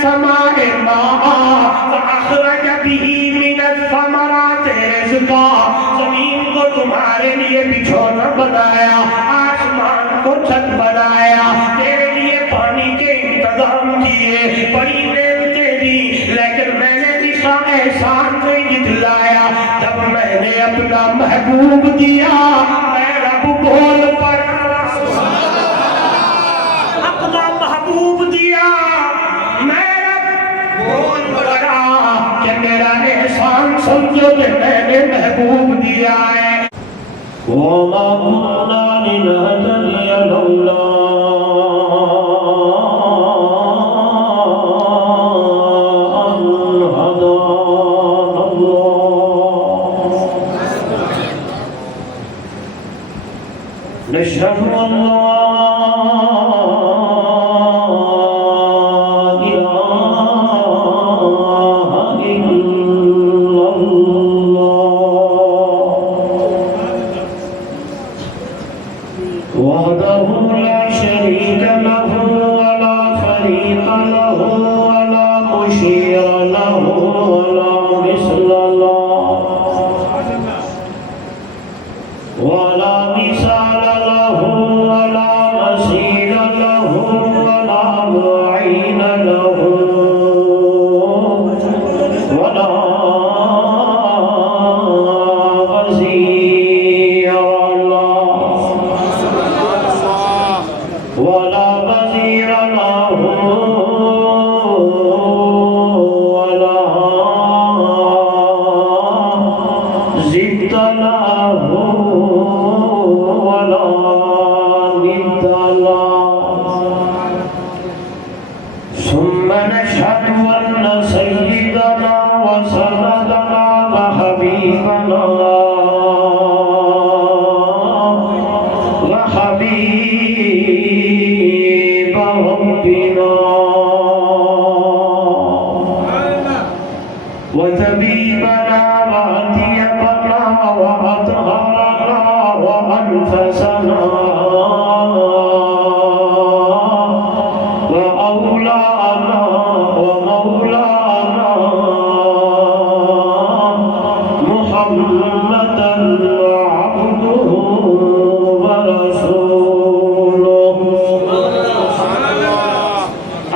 السماء ماء فأخرج به من الثمرات رزقا زمین کو تمہارے لیے بچھونا بنایا آسمان کو چھت بنایا تیرے لیے پانی کے انتظام کیے بڑی نعمتیں دی لیکن میں نے اس کا احسان نہیں جتلایا جب میں نے اپنا محبوب دیا میں رب بول پڑا اپنا محبوب دیا میں رب بول پڑا کہ میرا احسان سمجھو کہ میں نے محبوب دیا ہے وَمَا كُنَّا لِنَهْتَدِيَ لَوْلَا أَنْ هَدَانَا اللَّهُ نَشْهَدُ أَنْ لَا وحده لا شريك له ولا فريق له ولا مشير له ولا مثل له ولا مثال له ولا مثيل له ولا معين له ولا وزير ولا وزير له ولا ضد له ولا ند له ثم نشهد أن سيدنا وسندنا وحبيبنا وحبيب ربنا وطبيبنا وأطيبنا وأطهرنا وأنفسنا وأولانا ومولانا محمدا عبده ورسوله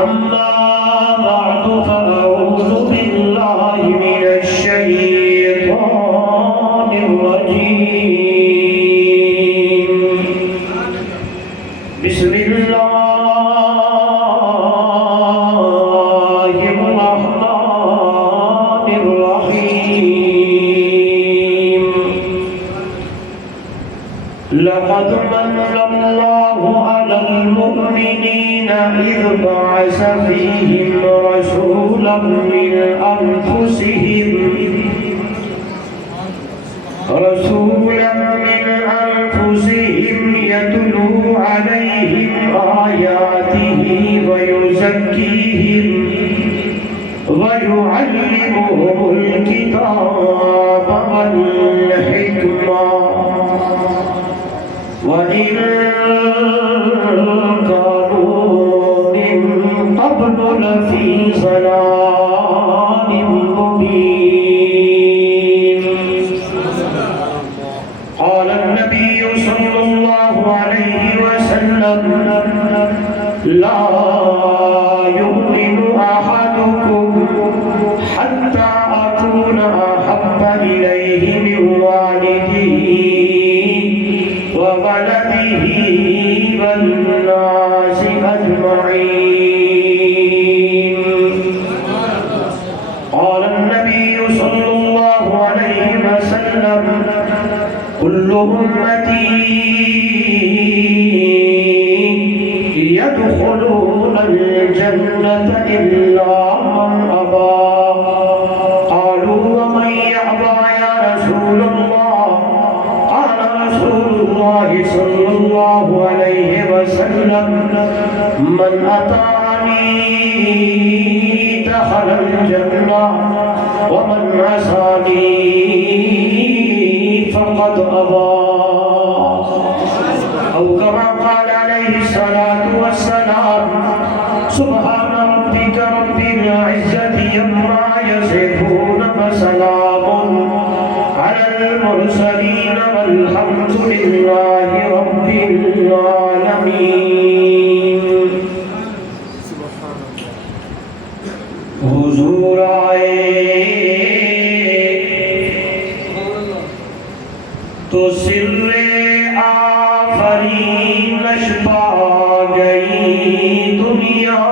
أما بعد فأعوذ بالله من الشيطان الرجيم بسم الله الرحمن الرحيم لقد من الله على المؤمنين إذ بعث فيهم رسولا من أنفسهم يتلو عليهم آياته ويزكيهم ويعلمهم الكتاب والحكمة وإن كانوا من قبل لفي ضلال مبين قال النبي صلى الله عليه وسلم لا يؤمن أحدكم حتى أكون أحب إليه من والده وولده والناس أجمعين قال النبي صلى الله عليه وسلم كل أمتي يدخلون الجنة إلا من أبى قالوا ومن يأبى يا رسول الله قال رسول الله صلى الله عليه وسلم من أطاعني دخل الجنة ومن عصاني فقد أبى أو كما قال عليه الصلاة والسلام سبحان ربك رب العزة عما يصفون وسلام على المرسلين والحمد لله رب العالمين. حضور آئے تو سر آفرینش پا گئی دنیا،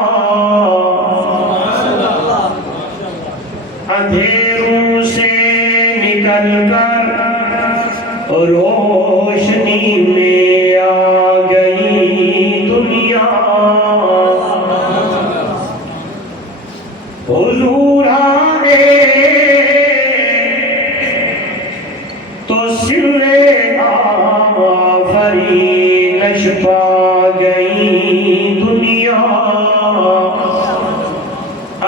اندھیروں سے نکل کر روشنی میں آ گئی دنیا. حضور آئے تو سر آفرینش پا گئی دنیا،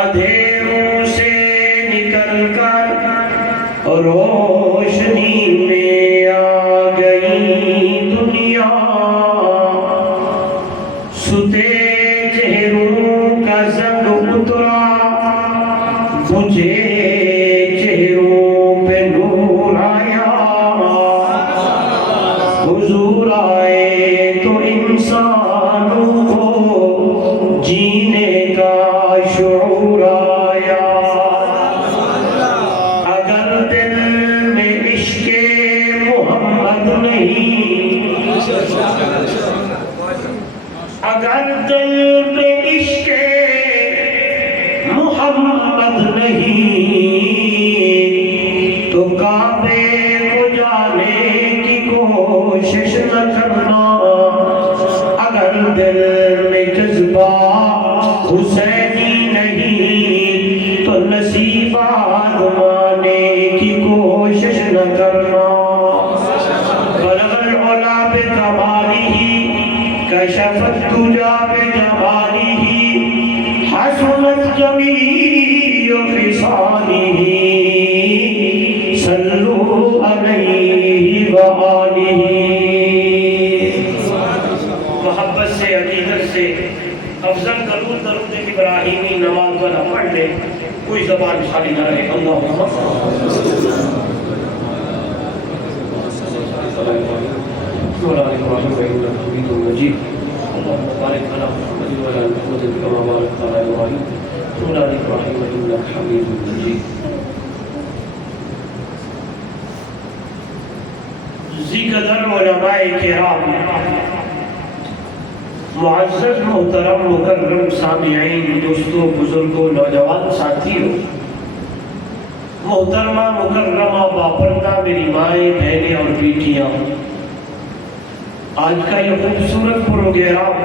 اندھیروں سے نکل کر روشنی میں آ گئی دنیا. ستے چہروں کا زنگ اترا، مجھے چہروں پہ نور آیا. حضور آئے تو انسانوں کو جینے کا شعور آیا. اگر دل میں عشق محمد نہیں، اگر دل میں عشق محمد نہیں تو کعبے کو جانے کی کوشش نہ کرنا. اگر دل میں جذبہ حسینی نہیں تو نصیبات مانے کی کوشش نہ کرنا. بلغ العلا بکمالہ کشف الدجی بجمالہ، حسنت جمیع خصالہ، صلوا علیہ وآلہ. محبت سے، عقیدت سے افضل درود ابراہیمی نماز والا پڑھ لے، کوئی زبان خالی نہ رہے. اللہم صل علی محمد انک حمید مجید. اللهم بارك على محمد وعلى آل محمد كما باركت على ابراهيم وعلى آل ابراهيم انك حميد مجيد. ذکر علماء کرام، معزز محترم مکرم سامعین، دوستوں، بزرگوں، نوجوان ساتھیوں، محترمہ مکرمہ باپردہ میری مائیں، بہنیں اور بیٹیاں، آج کا یہ خوبصورت پروگرام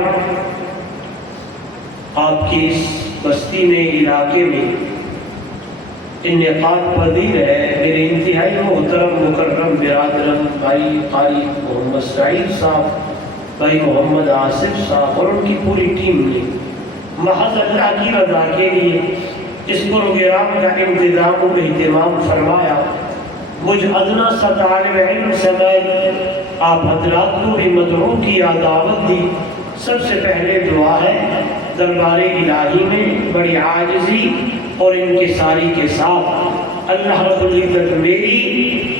آپ کی اس بستی میں، علاقے میں انعقاد پذیر ہے. میرے انتہائی محترم مکرم برادران بھائی قاری محمد سعید صاحب، بھائی محمد آصف صاحب اور ان کی پوری ٹیم نے محض اللہ کی رضا کے لیے اس پروگرام کا انتظام و اہتمام فرمایا. مجھ ادنا سا طالب علم سمیت آپ حضرات کو بھی مدعو کیا، دعوت دی. سب سے پہلے دعا ہے دربار الہی میں بڑی عاجزی اور انکساری کے ساتھ اللہ رب العزت میری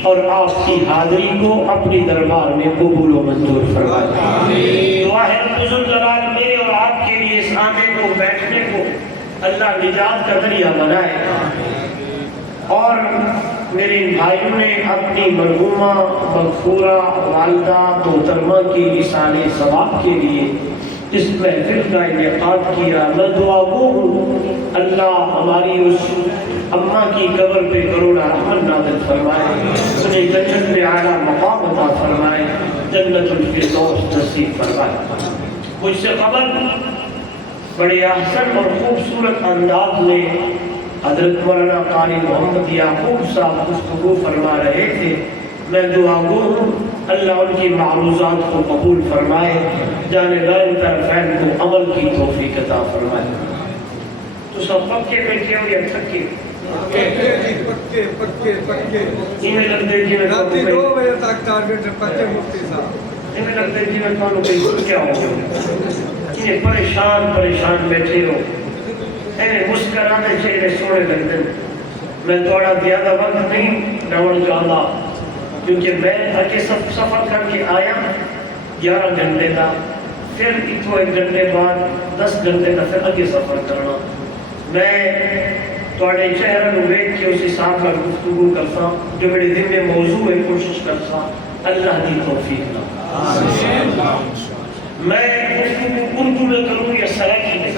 اور آپ کی حاضری کو اپنی دربار میں قبول و منظور فرمائے. دعا ہے بزرگوار میرے اور آپ کے لیے اس آنے کو، بیٹھنے کو اللہ نجات کا ذریعہ بنائے. اور میرے ان بھائیوں نے اپنی مرحومہ مغفورہ والدہ محترمہ کی اِیصال ثواب کے لیے اس محفل کا انعقاد کیا. میں دعا گو ہوں اللہ ہماری اس اماں کی قبر پہ کروڑا رحمت نازل فرمائے، انہیں جنت میں اعلیٰ مقام عطا فرمائے، جنت الفردوس نصیب فرمائے. مجھ سے قبل بڑے احسن اور خوبصورت انداز میں حضرت مولانا قاری محمد یعقوب صاحب گفتگو فرما رہے تھے. میں دعا گو ہوں اللہ ان کی معروضات کو قبول فرمائے، جانبین طرفین کو عمل کی توفیق عطا فرمائے. تو سب پکے بیٹھے ہو یا تھکے؟ پکے پکے پکے. انہیں لگتے جی میں راتی 2 بجے تک ٹارگٹ پکے مفتی صاحب. انہیں لگتے جی میں کانوں پہ کیا ہو گیا. انہیں پریشان بیٹھے ہو. ایویں مسکرانے چہرے سونے لگتے ہیں. میں تھوڑا زیادہ وقت نہیں ڈوڑ جانا کیونکہ میں اگے سفر کر کے آیا 11 گھنٹے کا, پھر اتو 1 گھنٹے بعد 10 گھنٹے کا پھر اگے سفر کرنا. میں تھوڑے چہرے نو ویکھ کے اس حساب نال گفتگو کرساں جو میرے دل میں موضوع ہے, کوشش کرساں اللہ دی توفیق نال. میں گفتگو اردو میں کروں یا سرائکی میں؟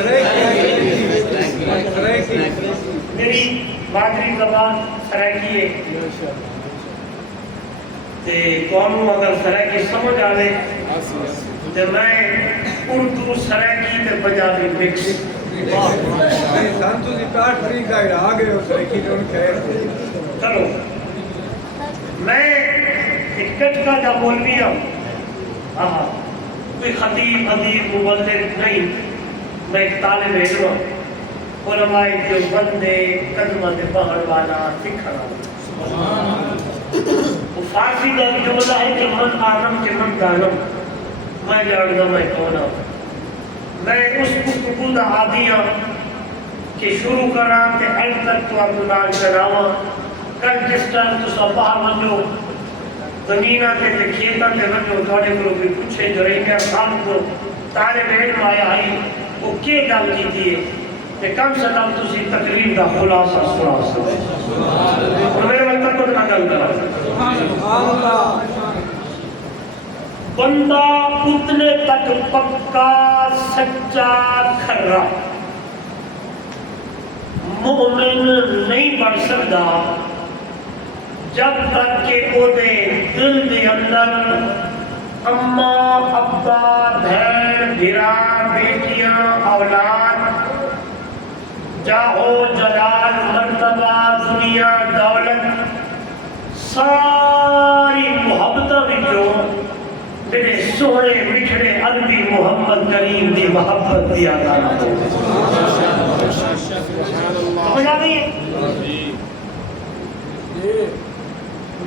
میری مادری زبان سرائکی ہے تے کونوں اگر سرائکی سمجھ آوے تے میں اردو سرائکی تے پنجابی مکس. سانتو جی کاٹ طریقہ ہے آگے ہو سرکی جو ان خیر چلو میں ایک کٹکا جا مولوی ہوں, کوئی خطیب ادیب مبلغ نہیں, میں ایک طالب علم ہوں. علماء جو بندے قدمہ دے پہڑ والا سکھنا وہ فارسی کا جملہ ہے کہ من آنم کے من دانم. میں جاننا میں کون ہوں. میں اس گفتگو دا عادی ہوں کہ شروع کراں تے اینڈ تک تو آپ نال چلاواں. کل جس ٹائم تو سب باہر ونجو زمیناں تے کھیتاں تے ونجو تھوڑے کو کوئی پوچھے جو رہی گیا سام کو طالب علم آیا آئی وہ کی گل کیتی ہے کہ کم سے کم تسی تقریر دا خلاصہ سنا سکتے. میرے وقت کو نہ گل کرا. بندہ اتنے تک پکا سچا کھرا مومن نہیں بن سکتا جب تک کہ وہ دے دل دے اندر اماں ابا بہن بھرا بیٹیاں اولاد جاہو جلال مرتبہ دنیا دولت ساری محبت وچوں میرے سونے مٹھڑے عربی محمد کریم دی محبت دیا گانا ہو. سمجھ آ گئی ہے؟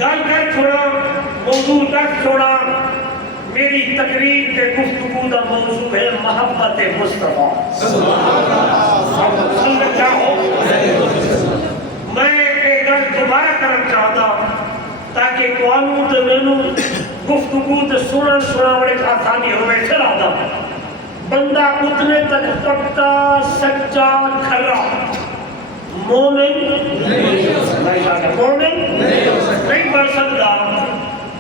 گل کر چھوڑا, موضوع تک چھوڑا. میری تقریر کے گفتگو کا موضوع ہے محبت مصطفیٰ صلی اللہ علیہ وسلم. میں ایک گل دوبارہ کرنا چاہتا تاکہ قانون تے مینوں گفتگو تے سنا بڑے آسانی ہوئے. چلا دا بندہ اتنے تک پکا سچا کھرا مومن نہیں بن سکتا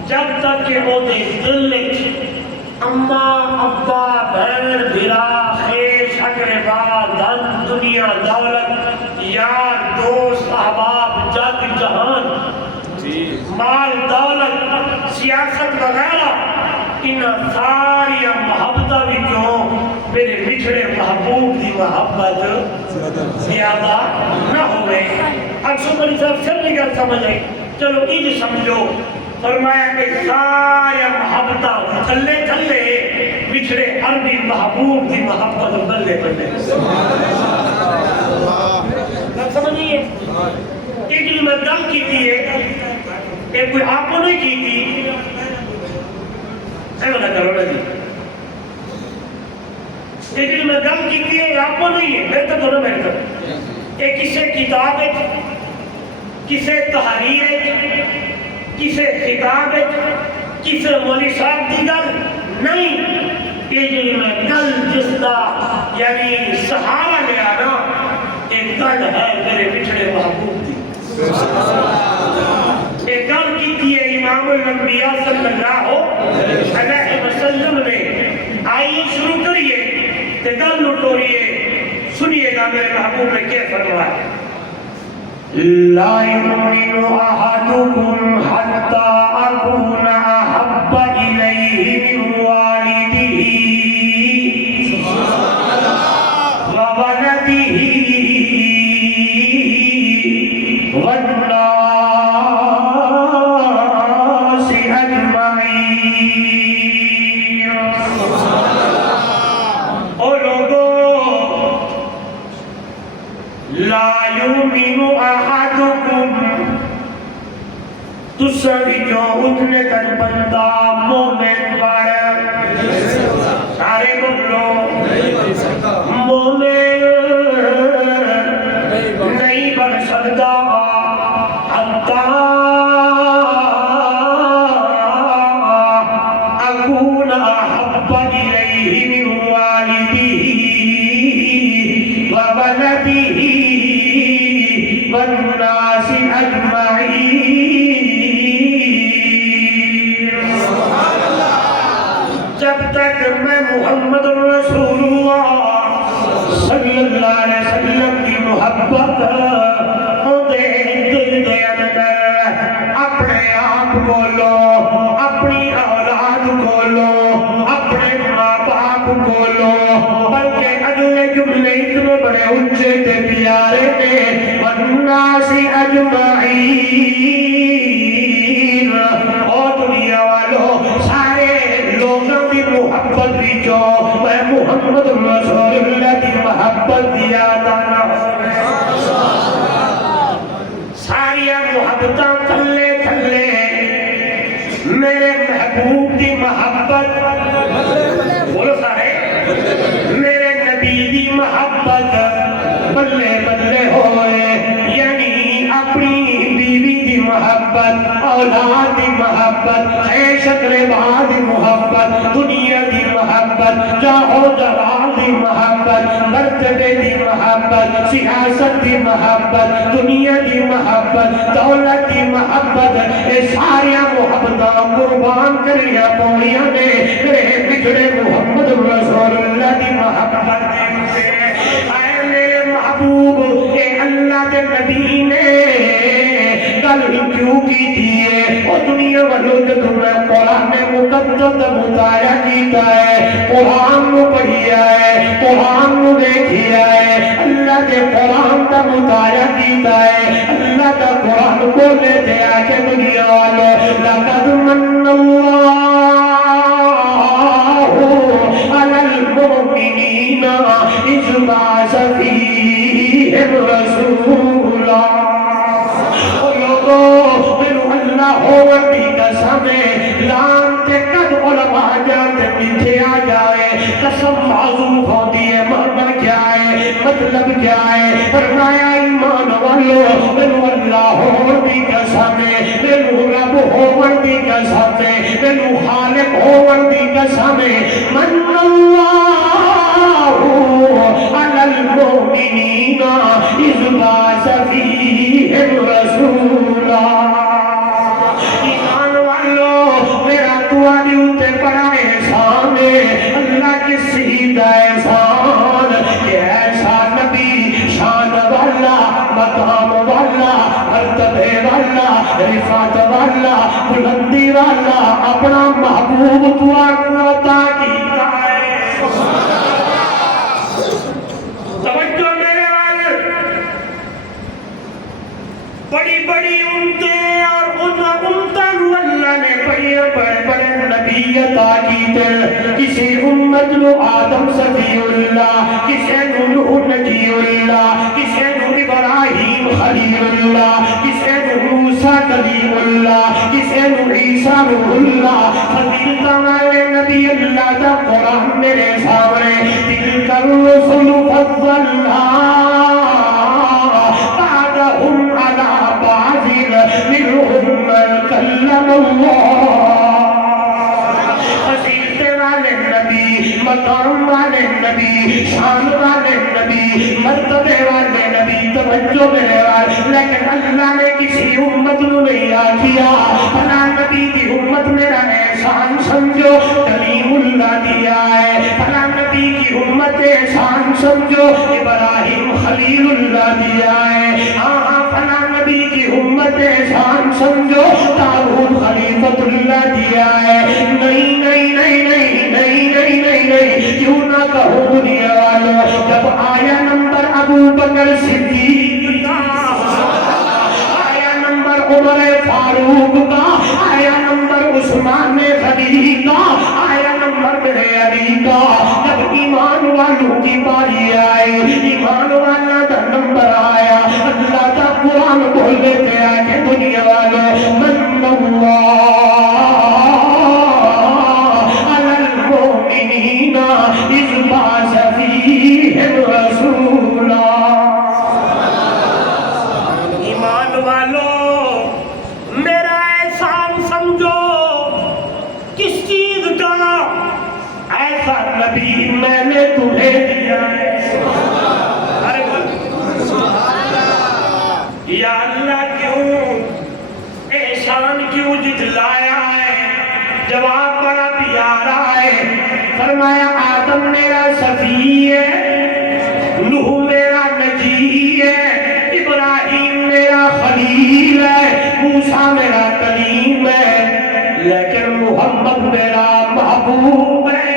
جب تک کہ وہ دل اماں ابا بہن بھرا خیش اقربا دن دنیا دولت یار دوست احباب جگ جہان مال دولت سیاست وغیرہ ان ساری محبتہ بھی کیوں میرے بچھڑے محبوب دی محبت زیادہ نہ ہوئے. اکثر بڑی صاحب چل نہیں گل سمجھ آئی. چلو ایج سمجھو فرمایا کہ سارا محبتہ تھلے تھلے بچھڑے عربی محبوب دی محبت بلے بلے. سمجھئے ایک جو میں گل کی تھی ایک کوئی آپ کو نہیں کی تھی ایسا نہ کرو نا جی. ایک جو میں گل کی تھی آپ کو نہیں ہے بہتر تو نہ بہتر. ایک کسے کتاب ہے کسے تحریر ہے کسے خطاب ہے کسے مولی صاحب دی گل نہیں. یہ جو میں گل جس دا یعنی سہارا لیا نا ایک گل ہے میرے بچھڑے محبوب دی. ایک گل کی تھی امام الانبیاء صلی اللہ علیہ وسلم نے. آئیے شروع کریے تے گل لٹوریے سنیے گا میرے محبوب نے کیا فرمایا. لا يؤمن أحدكم حتى أكون أحب إليه من والده وولده والناس أجمعين. اور لوگوں لا يؤمن أحدكم تسوی جو اتنے تک بندہ مومن بڑھ سارے بولو مومن به والناس اجمعین۔ جب تک میں محمد رسول اللہ صلی اللہ علیہ وسلم کی محبت دل دے اندر اپنے آپ کو لو، اپنی اولاد کو لو، اپنے ماں باپ کو لو، بلکہ اگلے جملے اتنے بڑے اونچے تے پیارے نے والناس اجمعین، اور دنیا والوں سارے لوگوں کی محبت بھی جو میں محمد رسول اللہ کی محبت دیا دانا ساری محبتاں تھلے تھلے میرے محبوب کی محبت بولو سارے میرے نبی کی محبت بلے بلے ہوئے، یعنی اپنی بیوی کی محبت، اولاد کی محبت، عیشت ربا کی محبت، دنیا کی محبت، جاہو جلال کی محبت، مرتبے کی محبت، سیاست کی محبت، دنیا کی محبت، دولت کی محبت، یہ ساری محبتاں قربان کریاں پوڑیاں نے میرے بچڑے محمد رسول اللہ کی محبت دے۔ اے میرے محبوب، اے اللہ کے نبی نے گل کیوں کی دیئے وہ دنیا والوں کے تمہیں قرآن مقدس مطالعہ کیتا ہے، قرآن کو پڑھیا ہے، قرآن کو دیکھیا ہے، اللہ کے قرآن کا مطالعہ کیتا ہے، اللہ کا قرآن بولے دے آکے دنیا والوں لَقَدْ مَنَّ اللَّهُ عَلَى الْمُؤْمِنِينَ إِذْ بَعَثَ فِيهِمْ رَسُولًا۔ اللہ ہوتی قسم لان تے قد علماء جاتے پیچھے آ جائے، قسم معذوف ہوتی ہے، معنی کیا ہے، مطلب کیا ہے؟ فرمایا ایمان والو میرے اللہ ہوتی قسم، میرے رب ہوتی قسم، میرے خالق ہوتی قسم، من اللہ علی المؤمنین اذ بعث فیہم رسولا۔ ایمان والو میرا تمہاری اوتے بڑا احسان ہے، اللہ کی سیدھا احسان کہ ایسا نبی شان والا، مقام والا، مرتبے والا، رفعت والا، بلندی والا اپنا محبوب تمہارا عطا کیتا ہے۔ توجہ میرے والے، بڑی بڑی امتیں اور ان امتوں اللہ نے بڑے بڑے نبی عطا کیتے، کسی امت نو آدم صفی اللہ، کسی نو نوح نجی اللہ، کسی نو ابراہیم خلیل اللہ، کسی نو موسیٰ کلیم اللہ، کسی نو عیسیٰ روح اللہ، فضیلتاں والے نبی اللہ دا قرآن میرے سامنے تلک الرسل فضلنا بعدهم على بعض منهم من کلم اللہ۔ فضیلت والے نبی، مقام والے نبی، شان والے نبی، مرتبے والے نبی، توجہ میرے والے، لیکن اللہ نے کسی امت نو نہیں آکھیا فلاں نبی کی امت میرا احسان سمجھو کلیم اللہ دیا ہے، فلاں نبی کی امت احسان سمجھو ابراہیم خلیل اللہ دیا ہے، فلاں نبی کی امت احسان سمجھو داؤد خلیفۃ اللہ دیا ہے۔ نہیں نہیں نہیں نہیں نہیں نہیں نہیں نہیں، کیوں نہ کہو دنیا والوں، جب آیا نمبر ابو بکر صدیق کا، آیا نمبر عمر فاروق کا، آیا نمبر عثمان غنی کا، آیا نمبر میرے علی کا، جب ایمان والوں کی باری آئی، ایمان والا کا نمبر آیا، اللہ کا قرآن بول دیتے آئے کہ دنیا والوں من اللہ علی المؤمنین اذ بعث فیہم رسولا۔ ایمان والوں میرا احسان سمجھو، کس چیز کا؟ ایسا نبی میں نے تمہیں دیا ہے۔ جتلایا ہے، جواب بڑا پیارا ہے، فرمایا آدم میرا صفی ہے، نوح میرا نجی ہے، ابراہیم میرا خلیل ہے، موسیٰ میرا کلیم ہے، لیکن محمد میرا محبوب ہے،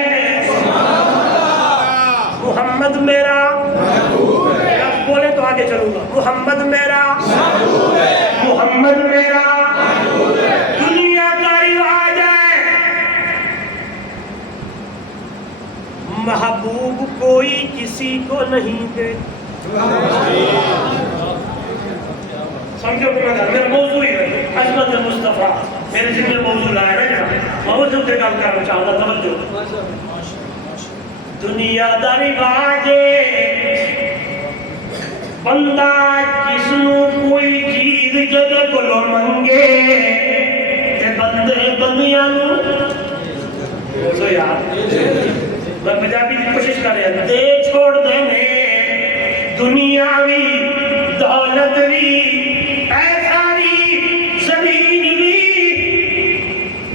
محمد میرا محبوب ہے، بولے تو آگے چلوں گا، محمد میرا محبوب ہے، محمد میرا محبوب ہے، دنیا کا رواج ہے محبوب کوئی کسی کو نہیں دے، سمجھو کہ میرا موضوع ہی ہے عظمت مصطفیٰ، میرے ذہن میں موضوع لایا نا جناب، موضوع سے کام کرنا چاہتا توجہ، دنیا دا رواج بندہ کس نو کوئی چیز جد کولو منگے تے بندے بندیاں نو بولو یار، میں پنجابی کی کوشش کر رہا دے چھوڑ دینے دنیاوی دولت بھی پیسہ بھی زمین بھی،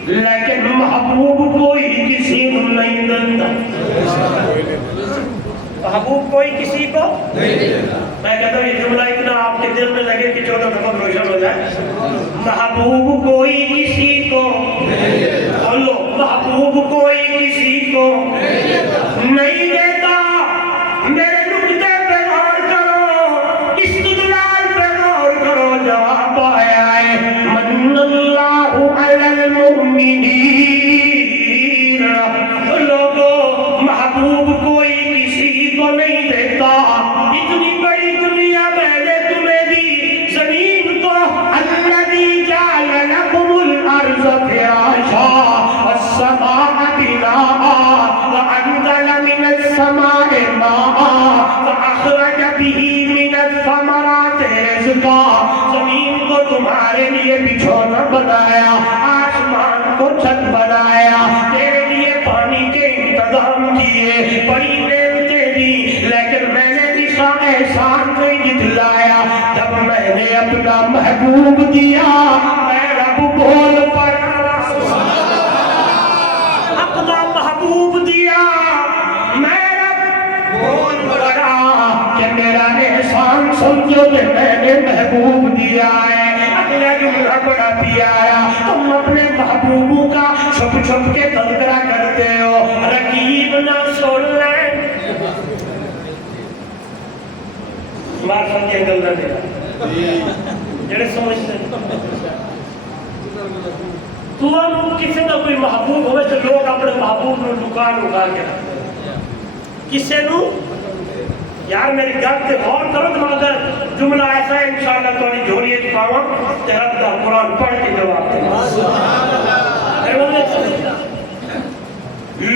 لیکن محبوب کوئی کسی کو نہیں دیتا، محبوب کوئی کسی کو نہیں دیتا۔ میں کہتا ہوں یہ جملہ اتنا آپ کے دل میں لگے کہ 14 دفعہ روشن ہو جائے، محبوب کوئی کسی کو نہیں دیتا، بولو محبوب کوئی کسی کو نہیں دیتا، میرے نکتے پہ غور کرو، استدلال پہ غور کرو، جواب آیا ہے من اللہ علی المؤمنین، لوگو محبوب کوئی کسی کو نہیں دیتا، اتنی بڑی دنیا میں نے تمہیں دی زمین کو، الذی جعل لکم الارض فراشا والسماء بناء وانزل من السماء ماء واخرج به من الثمرات رزقا، زمین کو تمہارے لیے بچھونا بنایا، آسمان کو چھت بنایا، تیرے لیے پانی کے انتظام کیے، بڑی نعمتیں دی، لیکن میں نے اس کا احسان نہیں جتلایا، جب میں نے اپنا محبوب دیا میں رب بول پڑا، اپنا محبوب دیا میں رب بول پڑا کہ میرا احسان سمجھو کہ میں نے محبوب دیا ہے۔ اگلا جملہ بڑا پیارا، تم اپنے محبوبوں کا چھپ چھپ کے تذکرہ کرتے ہو، رقیب نہ سن لیں، معرفت کے گل نہ دینا جڑے سمجھتے ہیں تو کسی کا کوئی محبوب ہوئے تو لوگ اپنے محبوب نو لکا لکا کے کسے نو یار میری گل تے غور کرو، تو اگر جملہ ایسا ہے انشاءاللہ تو نہیں جھولیے چکاواں تے رب دا قرآن پڑھ کے جواب دے،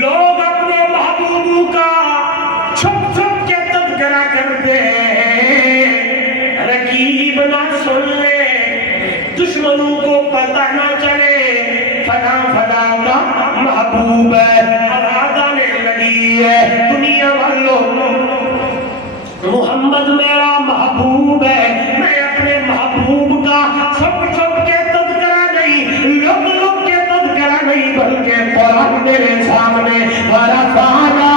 لوگ اپنے محبوبوں کا چھپ چھپ کے تذکرہ کرتے ہیں، رقیب نہ سن لے، دشمنوں کو پتہ نہ چلے فلاں فلاں کا محبوب ہے، آواز آنے لگی ہے دنیا والوں محمد میرا محبوب ہے، میں اپنے محبوب کا چھپ چھپ کے تذکرہ نہیں، لک لک کے تذکرہ نہیں، بلکہ قرآن میرے سامنے ورفعنا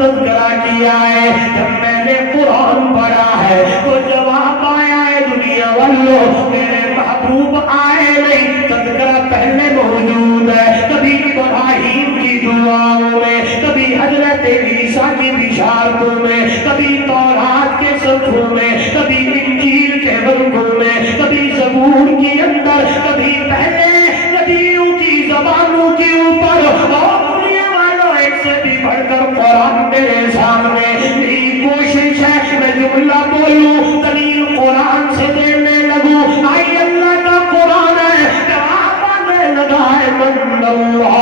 تذکرہ کیا ہے، جب میں نے قرآن پڑھا ہے تو جواب آیا ہے دنیا والوں میرے محبوب آئے نہیں، تذکرہ پہلے موجود ہے، کبھی ابراہیم کی دعاؤں میں، کبھی حضرت عیسیٰ کی بشارتوں میں، کبھی تورات کے صفحوں میں، کبھی انجیل کے ورقوں میں، کبھی زبور کے اندر، کبھی پہلے نبیوں کی زبانوں کے اوپر، اور دنیا والوں ایک سے بھی بڑھ کر قرآن میرے سامنے، میری کوشش ہے میں جملہ بولوں دلیل قرآن سے دینے لگوں، آئی اللہ کا قرآن ہے جواب آنے لگا ہے من اللہ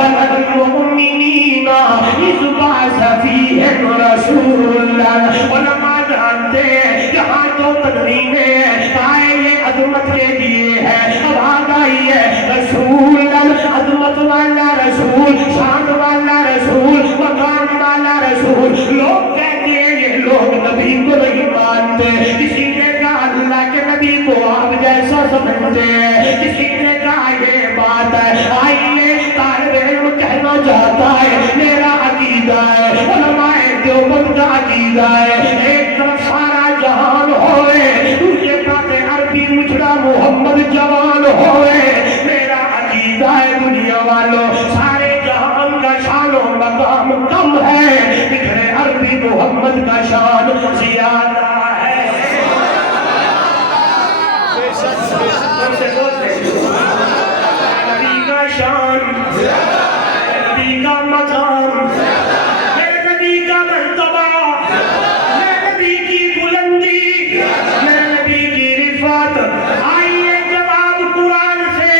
علی المؤمنین اذ بعث فیہم رسولا علماء جانتے ہیں یہاں جو تنوینیں آئے یہ عظمت کے لیے ہے اب آگ آئی ہے رسولا عظمت والا رسول شان والا رسول مقام والا رسول لوگ کہتے ہیں یہ لوگ نبی کو نہیں مانتے کسی نے کہا اللہ کے نبی کو آپ جیسا سمجھتے ہیں کسی نے کہا یہ بات ہے آئیے طالب علم کہنا چاہتا ہے میرا عقیدہ ہے علماء دیوبند کا عقیدہ ہے ایک طرف سارا جہان ہوئے دوسرے طرف عربی مجھڑا محمد جوان ہوئے میرا عقیدہ ہے دنیا والوں سارے جہان کا شان و مقام کم ہے لیکن عربی محمد کا شان زیادہ ہے نبی کا شان نبی کا مقام میرے نبی کا مرتبہ میرے نبی کی بلندی میرے نبی کی رفعت آئیے جواب قرآن سے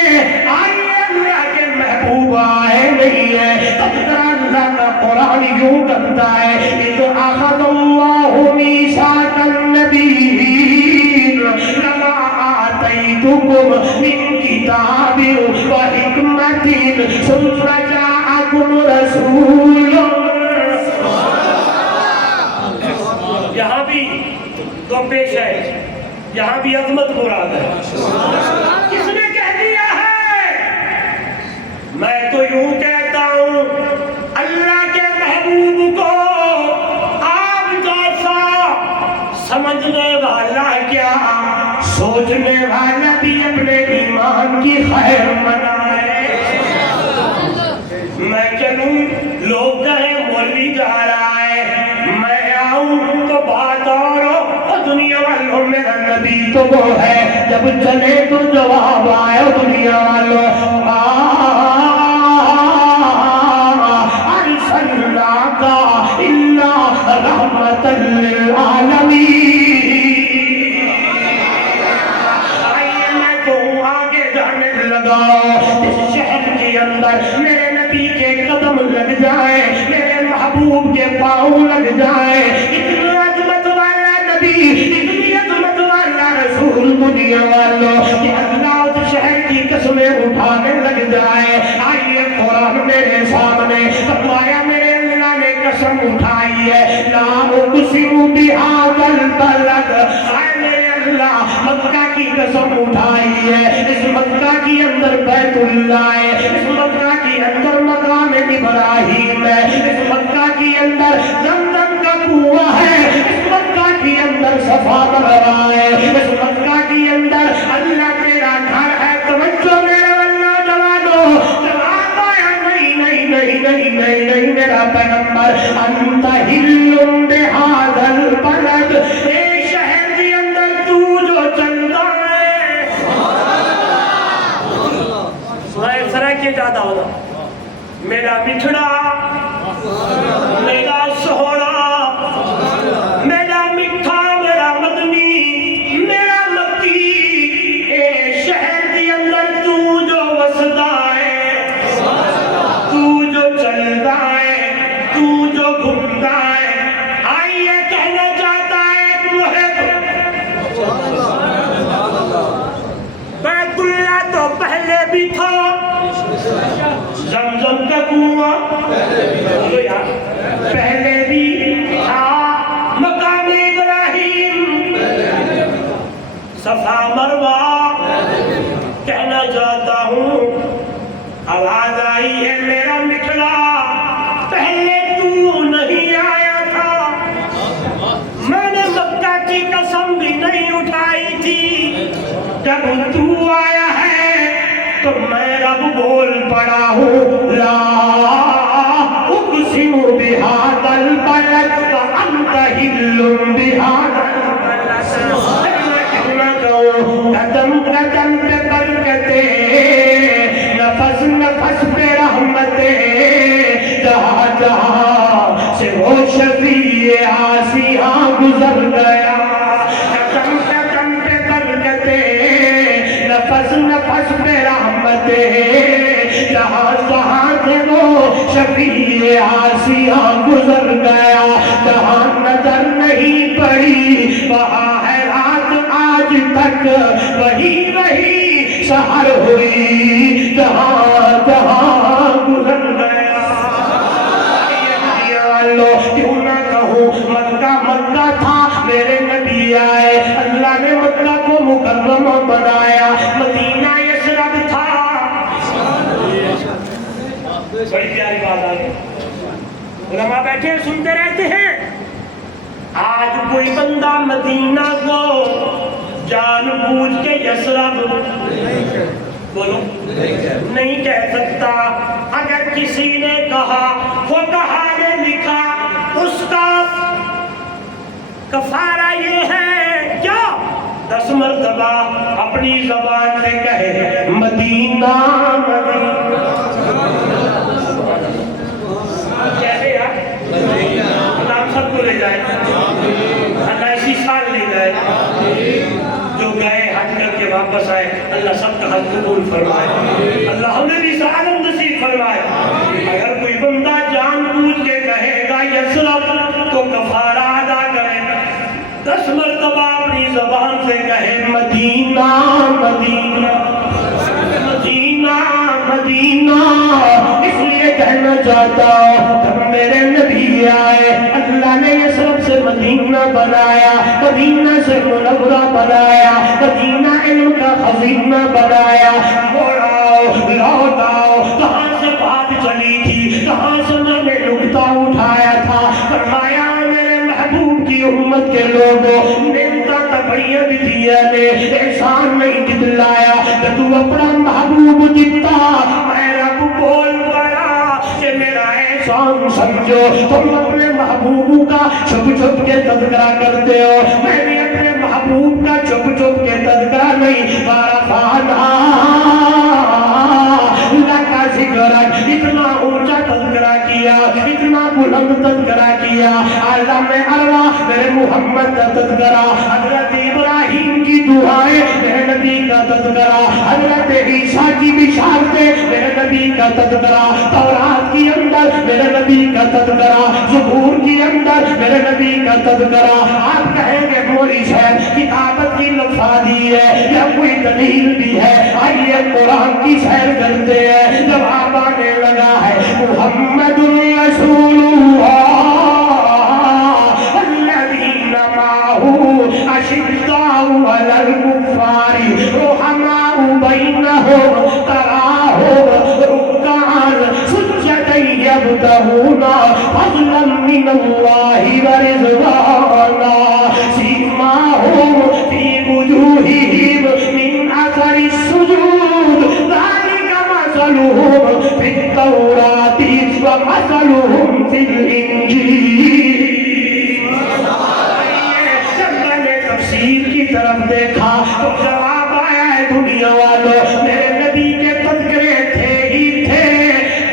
آئیے اللہ کے محبوب آئے نہیں ہے تب ذرا اللہ کا قرآن یوں کرتا ہے اذ اخذ اللہ میثاق النبیین لما آتیتکم من کتاب و حکمت ثم جاءکم رسول یہاں بھی تو پیش ہے یہاں بھی عظمت مراد ہے کس نے کہہ دیا ہے میں تو یوں کہتا ہوں اللہ کے محبوب کو آپ جیسا سمجھنے والا کیا سوچنے والا بھی اپنے ایمان کی خیر منائے میں چلوں لوگ کہیں مولوی جا رہا ہے میں آؤں تو بات اور ہو دنیا والوں میرا نبی تو وہ ہے جب چلے تو جواب آئے دنیا والوں ارسلناک الا رحمت للعالمین آئیے میں تو آگے جانے لگا اس شہر کے اندر میرے نبی کے قدم لگ جائے میرے محبوب کے پاؤں لگ جائے اتنی عظمت والا نبی اتنی عظمت والا رسول دنیا والوں کہ اللہ اس شہر کی قسمیں اٹھانے لگ جائے آئیے قرآن میرے سامنے فرمایا میرے اللہ نے قسم اٹھائی ہے لا اقسم بہذا البلد آئے میرے اللہ مکہ کی قسم اٹھائی ہے اس مکہ کی اندر بیت اللہ ہے اس مکہ کی اندر مقام ابراہیم ہے اس مکہ کی اندر زمزم کا کنواں ہے اس مکہ کی اندر صفا مروا ہے اس مکہ کی اندر اللہ تیرا گھر ہے توجہ میرے اللہ جوانو جواب آیا نہیں میرا پیغمبر انت ہلم بہذا البلد اے شہر کے اندر تو جو چلتا ہے میں سرا کے جاتا ہوں میرا مٹھڑا میرا سہوڑا میرا مٹھا میرا مدنی میرا مکی اے شہر کے اندر تو جو وسدا ہے تو جو چلتا ہے تو جو گھومتا ہے آئیے کہنا چاہتا ہے محب بیت اللہ تو پہلے بھی تھا زمزم کا کنواں پہلے بھی تھا مقام ابراہیم صفا مروا کہنا چاہتا ہوں آواز آئی ہے میرا مٹھڑا پہلے تو نہیں آیا تھا میں نے مکہ کی قسم بھی نہیں اٹھائی تھی جب تو آیا ہے تو میں رب بول پڑا ہوں لا اقسم بہذا البلد وانت حل بہذا البلد قدم قدم پہ برکتے نفس نفس پہ رحمتے جہاں جہاں سے وہ شفیع آسیاں گزر گیا قدم قدم پہ برکتے نفس نفس پہ رحمتے جہاں جہاں سے وہ شفیع آسیاں گزر گیا گیا جہاں نظر نہیں پڑی وہاں ہے رات آج تک وہی وہی سحر ہوئی جہاں جہاں گزر گیا لو کیوں نہ کہوں مکہ مکہ تھا میرے نبی آئے اللہ نے مکہ کو مکرمہ بنایا مدینہ یثرب تھا بڑی پیاری بات آ گئی علماء بیٹھے سنتے رہتے ہیں آج کوئی بندہ مدینہ کو جان بوجھ کے یثرب بولو نہیں کہہ سکتا اگر کسی نے کہا فقہا نے لکھا اس کا کفارہ یہ ہے کیا 10 مرتبہ اپنی زبان سے کہے مدینہ مدینہ کیسے یار نام سب کو لے جائے اللہ اسی سال لے جائے جو گئے حج کر کے واپس آئے اللہ سب کا حج قبول فرمائے اللہ ہمیں بھی سعادت نصیب فرمائے اگر کوئی بندہ جان بوجھ کے کہے گا یثرب تو کفارہ ادا کرے 10 مرتبہ اپنی زبان سے کہے مدینہ مدینہ مدینہ مدینہ اس لیے کہنا چاہتا ہوں جب میرے نبی آئے اللہ نے یثرب سے مدینہ بنایا مدینہ سے منورہ بنایا مدینہ علم کا خزینہ بنایا موڑاؤ لوٹاؤ کہاں سے بات چلی تھی کہاں سے میں نے نکتہ اٹھایا تھا فرمایا میرے محبوب کی امت کے لوگوں نعمتہ تبعیہ بھی دیا نے احسان نہیں جتلایا کہ تو اپنا محبوب جتا میں رب بول پڑا کہ میرا احسان سمجھو تم اپنے محبوب کا چھپ چھپ کے تذکرہ کرتے ہو میں نے اپنے محبوب کا چھپ چھپ کے تذکرہ نہیں بارفانا اللہ کا ذکر اتنا اونچا تذکرہ کیا اتنا بلند تذکرہ کیا عالم ارواح میرے محمد کا تذکرہ حضرت ابراہیم کی دعائیں میرے نبی کا تذکرہ حضرت عیسیٰ کی بشارتیں میرے نبی کا تذکرہ تورات کی اندر میرے نبی کا تذکرہ زبور کی اندر میرے نبی کا تذکرہ آپ کہیں گے مولی صاحب کتابت کی لفظی ہے یا کوئی دلیل بھی ہے آئیے قرآن کی سیر کرتے ہیں جواب آنے لگا ہے محمد رسول الذین معه اشداء علی الکفار رحماء بینہم تراہم رکعا سجدا یبتغون فضلا من اللہ ورضوانا سیماہم فی وجوہہم من اثر السجود ذلک مثلہم فی التوراۃ ومثلہم فی الانجیل کی طرف دیکھا تو جواب آیا ہے دنیا والوں میرے نبی کے تذکرے تھے ہی تھے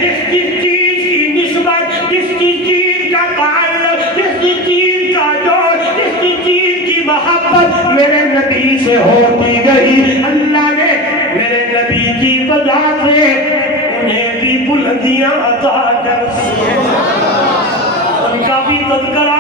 جس چیز کی نسبت جس چیز کا تعلق جس چیز کا جوڑ جس چیز کی محبت میرے نبی سے ہوتی گئی اللہ نے میرے نبی کی وجہ سے انہیں بھی بلندیاں عطا کر دی ان کا بھی تذکرہ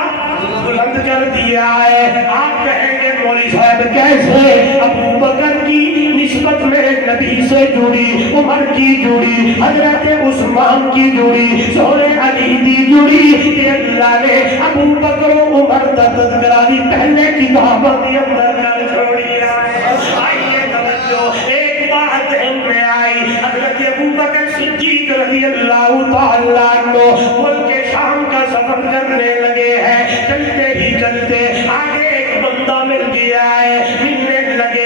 بلند کر دیا ہے آپ کہیں گے مولی صاحب کیسے ابو بکر کی نسبت میرے نبی سے جڑی عمر کی جڑی حضرت عثمان کی جڑی سورے علی کی جڑی کہ اللہ نے ابو بکر و عمر کا تذکرہ بھی پہلے کتابت کے اندر کر چھوڑی ہے آئیے توجہ ایک بات ذہن میں آئی حضرت ابو بکر صدیق رضی اللہ تعالیٰ عنہ ملک شام کا سفر کرنے لگے ہیں چلتے ہی چلتے آگے ایک بندہ مل گیا ہے ملنے لگے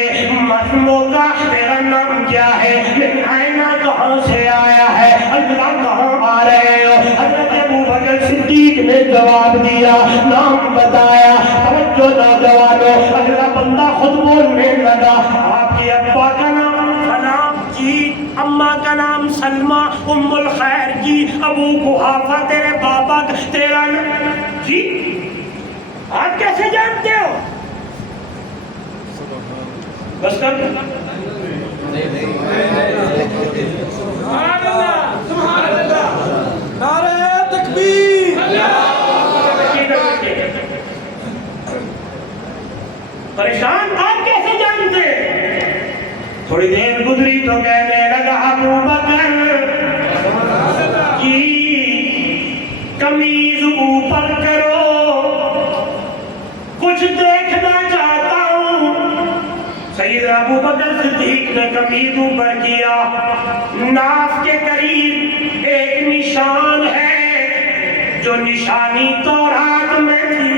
موقع تیرا نام کیا ہے من آئینہ کہاں سے آیا ہے اللہ کہاں آ رہے ہو حضرت ابو بکر صدیق نے جواب دیا نام بتایا توجہ نوجوانوں اگلا بندہ خود بولنے لگا آپ کی ابا کا نام جی اماں کا نام سلمہ ام الخیر جی ابو قحافہ تیرے بابا تیرا جی آپ کیسے جانتے ہو بس کر سبحان اللہ نعرہ تکبیر تھوڑی دیر گزری تو کہنے لگا ابو بکر جی قمیض اوپر کرو، کچھ دیکھنا چاہتا ہوں۔ سیدنا ابو بکر صدیق نے قمیض اوپر کیا، ناف کے قریب ایک نشان ہے جو نشانی تورات میں تھی۔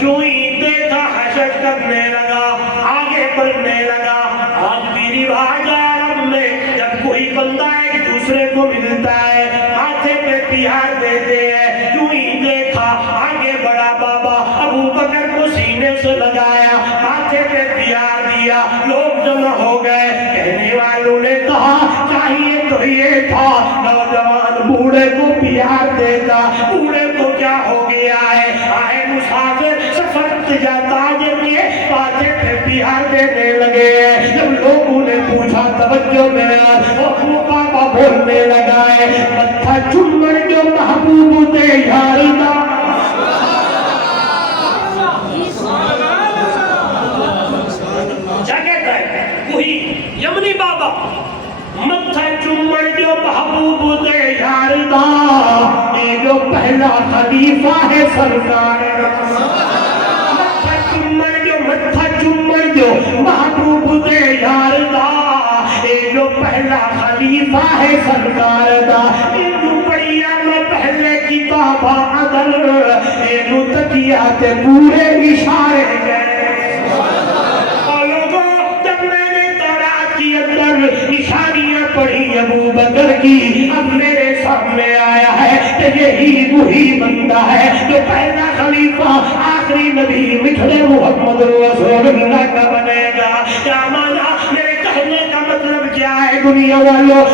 جو ہی دیکھا حشر کرنے لگا، آگے بڑھنے لگا۔ آج بھی رواج ہے عرب میں، جب کوئی بندہ ایک دوسرے کو ملتا ہے ہاتھے پہ پیار دیتے ہیں۔ جو ہی دیکھا آگے بڑھا، بابا ابو بکر کو سینے سے لگایا، ہاتھے پہ پیار دیا، لوگ جمع ہو گئے۔ کہنے والوں نے کہا چاہیے تو یہ تھا نوجوان بوڑھے کو پیار دیتا، بوڑھے کو کیا ہو گیا ہے؟ آئے مسافر سفر تاجر کے پاچے پہ پیار دینے لگے ہیں۔ جب لوگوں نے پوچھا توجہ میرا، وہ بابا بولنے لگا ہے متھا چومن جو محبوب تے یار دا، جگہ ہے وہی یمنی بابا، متھا چومن جو محبوب تے یار دا، یہ جو پہلا خلیفہ ہے سرکار جو محبوب دے یار دا، اے جو پہلا خلیفہ ہے سرکار دا، اینو پڑھیا میں پہلے کتابہ عدل، اینو تکیاتے پورے اشارے گئے۔ اور لوگوں جب میں نے تورات کی اندر نشانیاں پڑھی ابو بکر کی، اب میرے سامنے آیا ہے کہ یہی وہی بندہ ہے جو پہلا خلیفہ آخری نبی مٹھڑے محمد رسول اللہ کا بنے گا۔ کیا مانا؟ میرے کہنے کا مطلب کیا ہے دنیا والوں؟ اس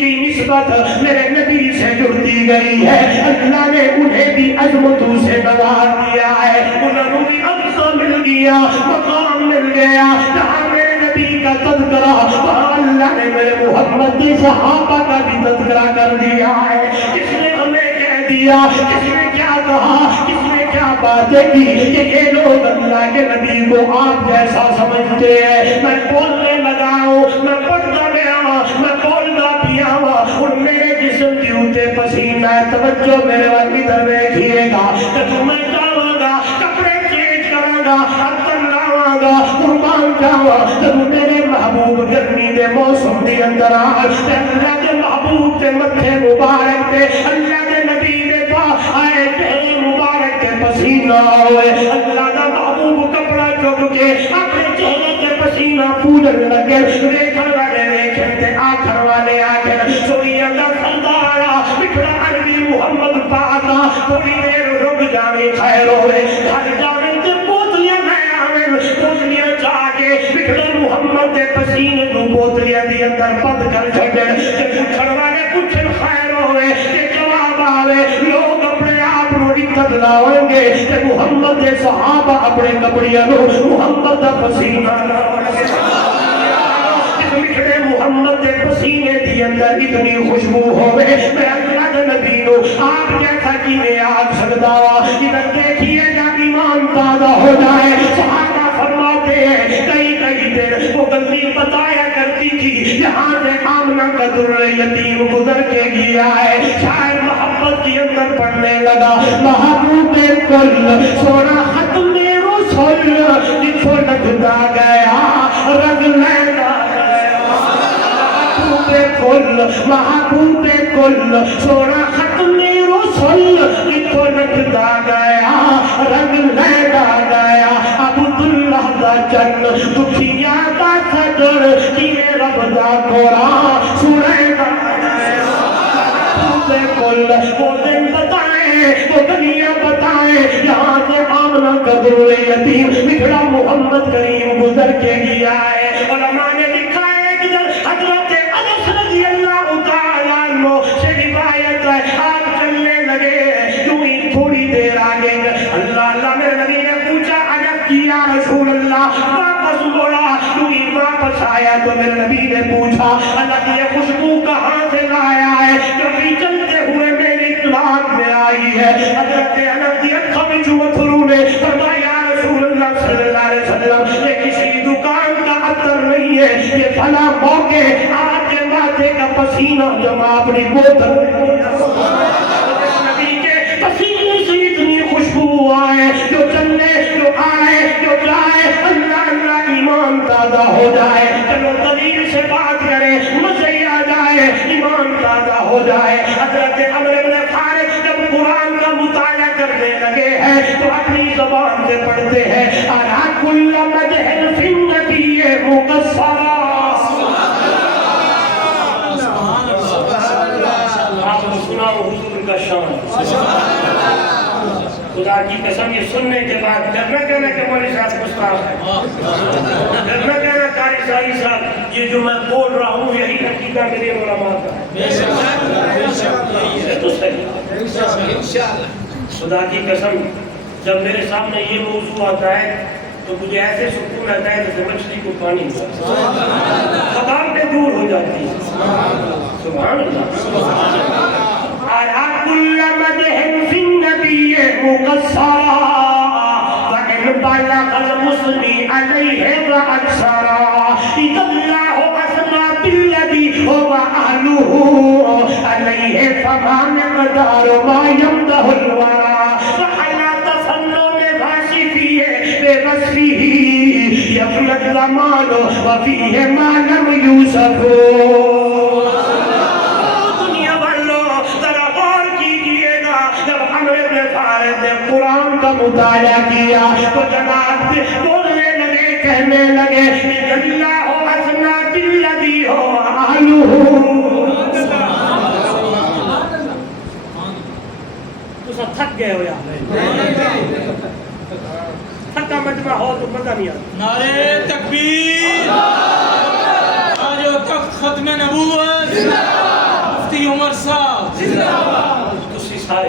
کی نسبت میرے نبی سے جڑتی گئی ہے۔ اللہ نے انہیں بھی عظمتوں سے نواز دیا ہے، انہوں بھی عظمت مل گیا، مقام مل گیا۔ جہاں میرے نبی کا تذکرہ، وہاں اللہ نے میرے محمد کے صحابہ کا بھی تذکرہ کر دیا ہے۔ اس نے ہمیں کہہ دیا، کس نے کیا کہا، کس نے کیا باتیں کی کہ یہ لوگ اللہ کے نبی کو آپ جیسا سمجھتے ہیں۔ میں بولنے لگا ہوں، میں پڑھتا گیا، میں بولتا پیا ہوں، اور میرے جسم کی ہوتے پسینہ ہے۔ توجہ میرے وقت ادھر دیکھیے گا، جب میں جاؤں گا کپڑے چینج کروں گا، ارتن لاؤں گا، قربان جاؤں، جب میرے محبوب گرمی دے موسم دی اندر آئے، اللہ کے محبوب کے متھے مبارک تے اللہ کے نبی دے پاس آئے چہرے مبارک کے پسینہ ہوئے، اللہ کا محبوب کپڑا چک کے اپنے چہرے کے پسینہ پوجن لگے۔ دیکھن والے دیکھن تے آخر والے آخر، سوئیاں دا سردارا بکھڑا عربی محمد پاکا، تھوڑی دیر رک جاوے خیر ہوئے، گھر جاوے تے بوتلیاں نئے آوے، بوتلیاں جا کے بکھڑے محمد دے پسینے کو بوتلیاں دی اندر پد کر چھڑن، تے پوچھن والے پوچھن خیر ہوئے، تے جواب آوے، لوگ اپنے آپ نو عزت لاؤیں گے، تے محمد دے صحابہ اپنے کپڑیاں نو محمد دا پسینہ لاؤیں گے۔ بکھڑے محمد دے پسینے دی اندر اتنی خوشبو ہوئے، میں اللہ کے نبی نو آپ جیسا جینے آگ سکتا ہوا، ادھر دیکھیے جا ایمان تازہ ہو جائے۔ صحابہ فرماتے ہیں کئی کئی دن وہ گندی بتایا کرتی تھی، جہاں سے آمنہ کا در یتیم گزر کے گیا ہے، شاید محبت کی اندر پڑھنے لگا، محبوب کل سونا ختم رسول جتھو لگتا گیا رنگ لینا محبوب کل سونا ختم رسول جتھو لگتا گیا رنگ لینا گیا، عبداللہ دا چن دکھیا دا صدر جینے رب دا قرآن سنے دا گیا۔ محبوب کل وہ دن بتائیں، وہ دنیا بتائیں، یہاں سے آمنہ کا در یتیم بکھڑا محمد کریم گزر کے گیا ہے۔ علماء نے لکھا ہے کہ حضرت انس رضی اللہ تعالیٰ عنہ سے روایت ہے، آپ چلنے لگے، یوں ہی تھوڑی دیر آگے اللہ میرے نبی نے پوچھا عجب کیا رسول اللہ، واپس مڑا، یوں ہی واپس آیا تو میرے نبی نے پوچھا اللہ یہ خوشبو کہاں سے لایا ہے جو بھی چلتے ہوئے میری اطلاع میں آئی ہے؟ حضرت انس کی اکھوں میں جو اتھرو نے فرمایا رسول اللہ صلی اللہ علیہ وسلم یہ کسی یہ فلاں موقع آپ کے ماتھے کا پسینہ جمع اپنی بوتل نبی کے پسینے سے اتنی خوشبو آئے جو چلے جو آئے جو جائے اللہ اللہ ایمان تازہ ہو جائے چلو دلیل سے بات کریں مزے آ جائے ایمان تازہ ہو جائے حضرت عمرو بن حارث جب قرآن کا مطالعہ کرنے لگے ہیں تو اپنی زبان سے پڑھتے ہیں ارا کل مدح فی النبی مقصرا آپ نے سنا حضور کا شان خدا کی قسم یہ سننے کے بعد جب نہ کہنا کہ مولوی صاحب گستاخ ہے جب نہ کہنا قاری ساری صاحب یہ جو میں بول رہا ہوں یہی عقیدہ میرے علماء کا ہے یہ تو صحیح خدا کی قسم جب میرے سامنے یہ موضوع آتا ہے تو مجھے ایسے سکون آتا ہے جیسے مچھلی کو پانی تھکاوٹیں دور ہو جاتی ہیں سبحان اللہ ارا کل مدح فی النبی مقصرا فإن بلغ المثنی علیہ واکثرا اذا اللہ اثنى بالذی هو اہلہ علیہ فما مقدار ما یمدح الورى وعلى تفنن باسفیہ بوصفہ یفنى الزمان وفیہ ما لم یوصف قرآن کا مطالعہ کیا تو جناب بولنے لگے کہنے لگے اللہ اثنا بالذی ہو اہلہ تو سب تھک گئے ہو یار تھکا مجمع ہو تو مزہ نہیں آتا نعرے تکبیر آج وقت ختم نبوت مفتی عمر صاحب تسی سارے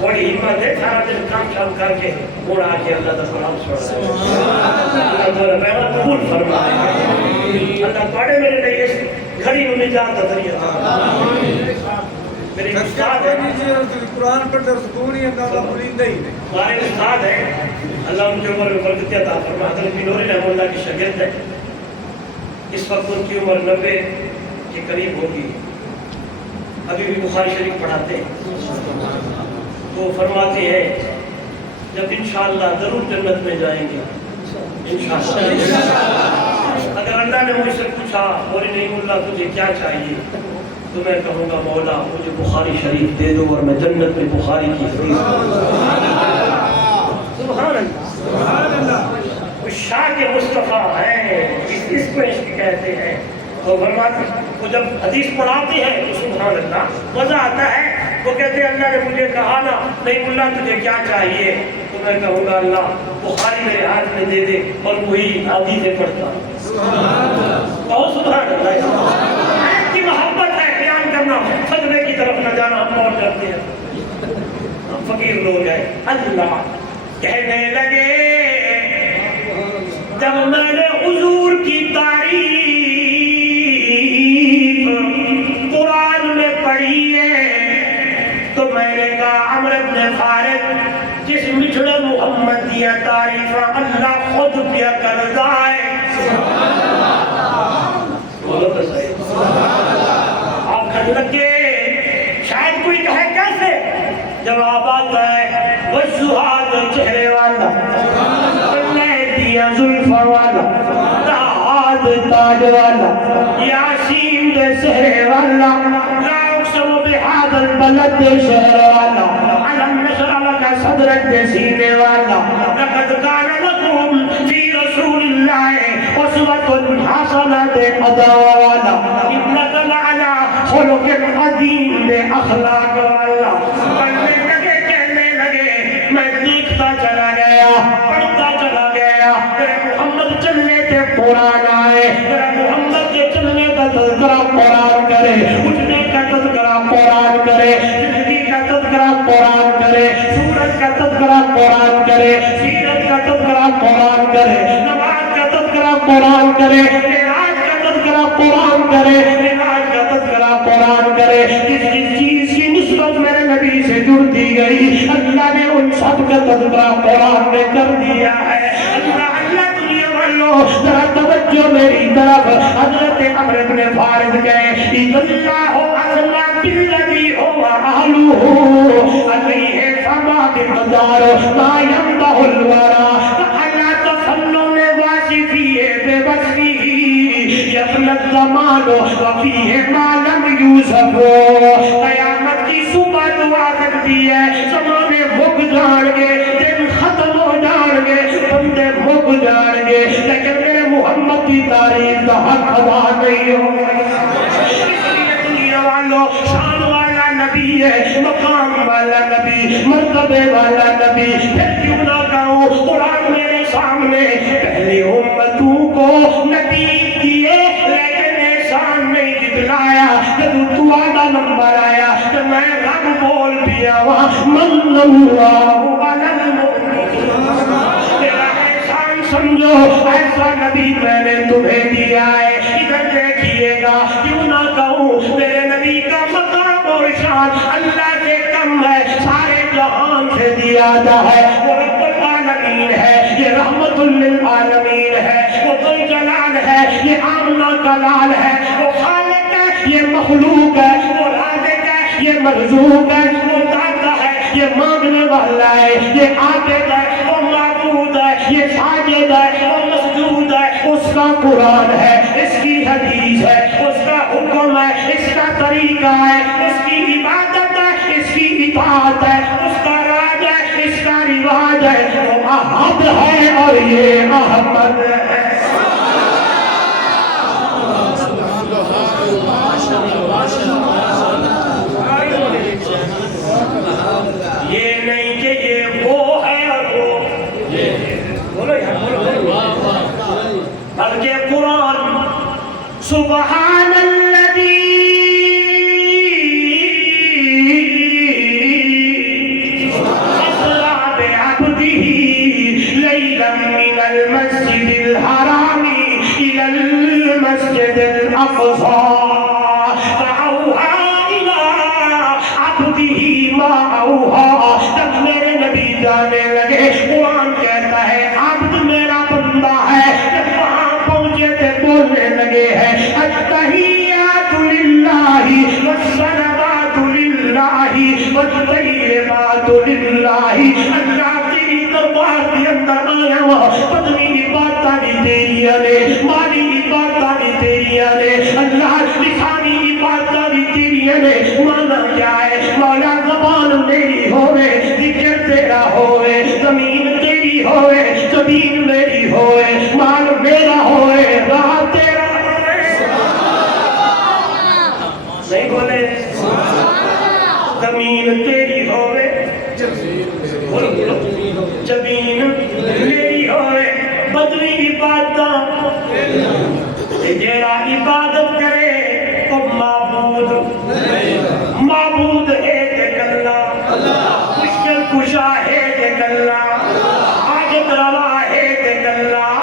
بڑی ہمت ہے سارا دن کام شام کر کے موڑ آ کے اللہ کا قرآن سن اللہ تعالیٰ میرا قبول فرمائے اللہ پڑھے میرے لیے اس گھڑی میں نجات کا ذریعہ میرے استاد ہیں قرآن پڑھتے سکون ہی اللہ مرید ہی نہیں ہمارے استاد ہیں اللہ ان کے عمر میں برکت عطا فرمائے حضرت بنور رحمہ اللہ کی شاگرد ہے اس وقت ان کی عمر 90 کے قریب ہوگی ابھی بھی بخاری شریف پڑھاتے ہیں تو فرماتے ہیں جب انشاءاللہ ضرور جنت میں جائیں گے انشاءاللہ اگر اللہ نے مجھ سے پوچھا بولے نہیں مولا تجھے کیا چاہیے تو میں کہوں گا مولا مجھے بخاری شریف دے دو اور میں جنت میں بخاری کی حدیث سبحان اللہ وہ شاہ کے مصطفیٰ ہیں اس کو عشق کہتے ہیں تو فرماتے وہ جب حدیث پڑھاتے ہیں تو سبحان اللہ مزہ آتا ہے وہ کہتے ہیں اللہ نے مجھے کہا نا نہیں مولا تجھے کیا چاہیے تو میں کہوں گا اللہ بخاری میرے ہاتھ میں دے دے اور وہی حدیثیں پڑھتا کہو سبحان اللہ آیت کی محبت ہے بیان کرنا سجدے کی طرف نہ جانا ہم اور کرتے ہیں ہم فقیر لوگ ہیں اللہ کہنے لگے جب میں نے حضور کی تعریف قرآن میں پڑھی ہے تو میں نے کہا عمرو بن حارث جس مٹھڑے محمد دیا تعریف اللہ خود پیا کرتا ہے بولو تو صحیح آپ کہنے لگے شاید کوئی کہے کیسے جواب آتا ہے وہ سہاد چہرے والا زلف والا دہاد تاج والا یاسین دے سہرے والا لا اقسم بهذا البلد دے شہر والا علم نشرح لك صدرک دے سینے والا لقد كان لكم في رسول الله اسوة حسنة دے ادا والا انك لعلى خلق عظیم دے اخلاق والا پڑھنے لگے کہنے لگے میں دیکھتا چلا گیا پڑھتا چلا گیا محمد چلنے تھے قرآن آئے محمد کے چلنے کا تذکرہ قرآن کرے اٹھنے کا تذکرہ قرآن کرے زندگی کا تذکرہ قرآن کرے سورج کا تذکرہ قرآن کرے سیرت کا تذکرہ قرآن کرے نماز کا تذکرہ قرآن کرے معراج کا تذکرہ قرآن کرے معراج کا تذکرہ قرآن کرے جس چیز کی نسبت میرے نبی سے جڑ دی گئی اللہ نے ان سب کا تذکرہ قرآن میں کر دیا ہے اللہ اللہ دنیا والوں ذرا توجہ میری طرف حضرت عمرو بن فارس گئے اللہ اصلا بالذی هو اہلہ علیہ ثبات مدار ما يمدح الورى على تصنم واسفیہ بے وصفی یفن الزمان وفیہ ما لم یوسف قیامت کی صبح دعا کرتی ہے زمانے مک جان گے دن ختم ہو جان گے بندے مک جان گے لیکن میرے محمد کی تاریخ کا حق ادا نہیں ہوگا اس لیے دنیا والوں شان والا نبی ہے مقام والا نبی مرتبے والا نبی پھر کیوں نہ کہوں قرآن میرے سامنے پہلی امتوں کو نبی کیے لیکن احسان نہیں دکھلایا جب تو آدھا نمبر آیا تو میں رب بول دیا وہاں من اللہ علی المؤمنین تیرا احسان سمجھو ایسا نبی میں نے تمہیں دیا ہے ادھر دیکھیے گا کیوں نہ کہوں میرے نبی کا مقام اور شان اللہ سے کم ہے سارے جہان سے زیادہ ہے وہ رب العالمین ہے یہ رحمت للعالمین ہے وہ ذو جلال ہے یہ آمنہ کلال ہے وہ خالق ہے یہ مخلوق ہے وہ رازق ہے یہ مرزوق ہے وہ داتا ہے یہ مانگنے والا ہے یہ عابد ہے وہ معبود ہے یہ ساجد ہے وہ مسجود ہے اس کا قرآن ہے اس کی حدیث ہے اس کا حکم ہے اس کا طریقہ ہے اس کی عبادت ہے اس کی اطاعت ہے اس کا راج ہے اس کا رواج ہے وہ احد ہے اور یہ احمد ہے یہ نہیں کہ یہ وہ ہے اور وہ بلکہ قرآن سبحان الذی اسری بعبدہ لیلا من المسجد الحرام الى المسجد الاقصى فاوحى الى عبدہ ما اوحى تب میرے نبی جانے لگے قرآن کہتا ہے عبد میرا بندہ ہے جب وہاں پہنچے تھے بولنے لگے ہیں التحیات للہ والصلوات للہ والطیبات للہ اللہ تیری دربار کے اندر آیا ہوا بدنی عبادتاں بھی تیری نے مالی عبادتاں بھی تیری نے اللہ لسانی عبادتاں بھی تیری نے مانا کیا ہے مولا زبان میری ہوئے ذکر تیرا ہوئے زمین تیری ہوئے زمین میری ہوئے مال میرا ہوئے راہ تیرا ہوئے نہیں بولے زمین تیری ہوئے زمین میری ہوئے بدلی عبادتاں جیڑا عبادت کرے تو معبود ایک اللہ مشکل کشا ایک اللہ حاجت روا ایک اللہ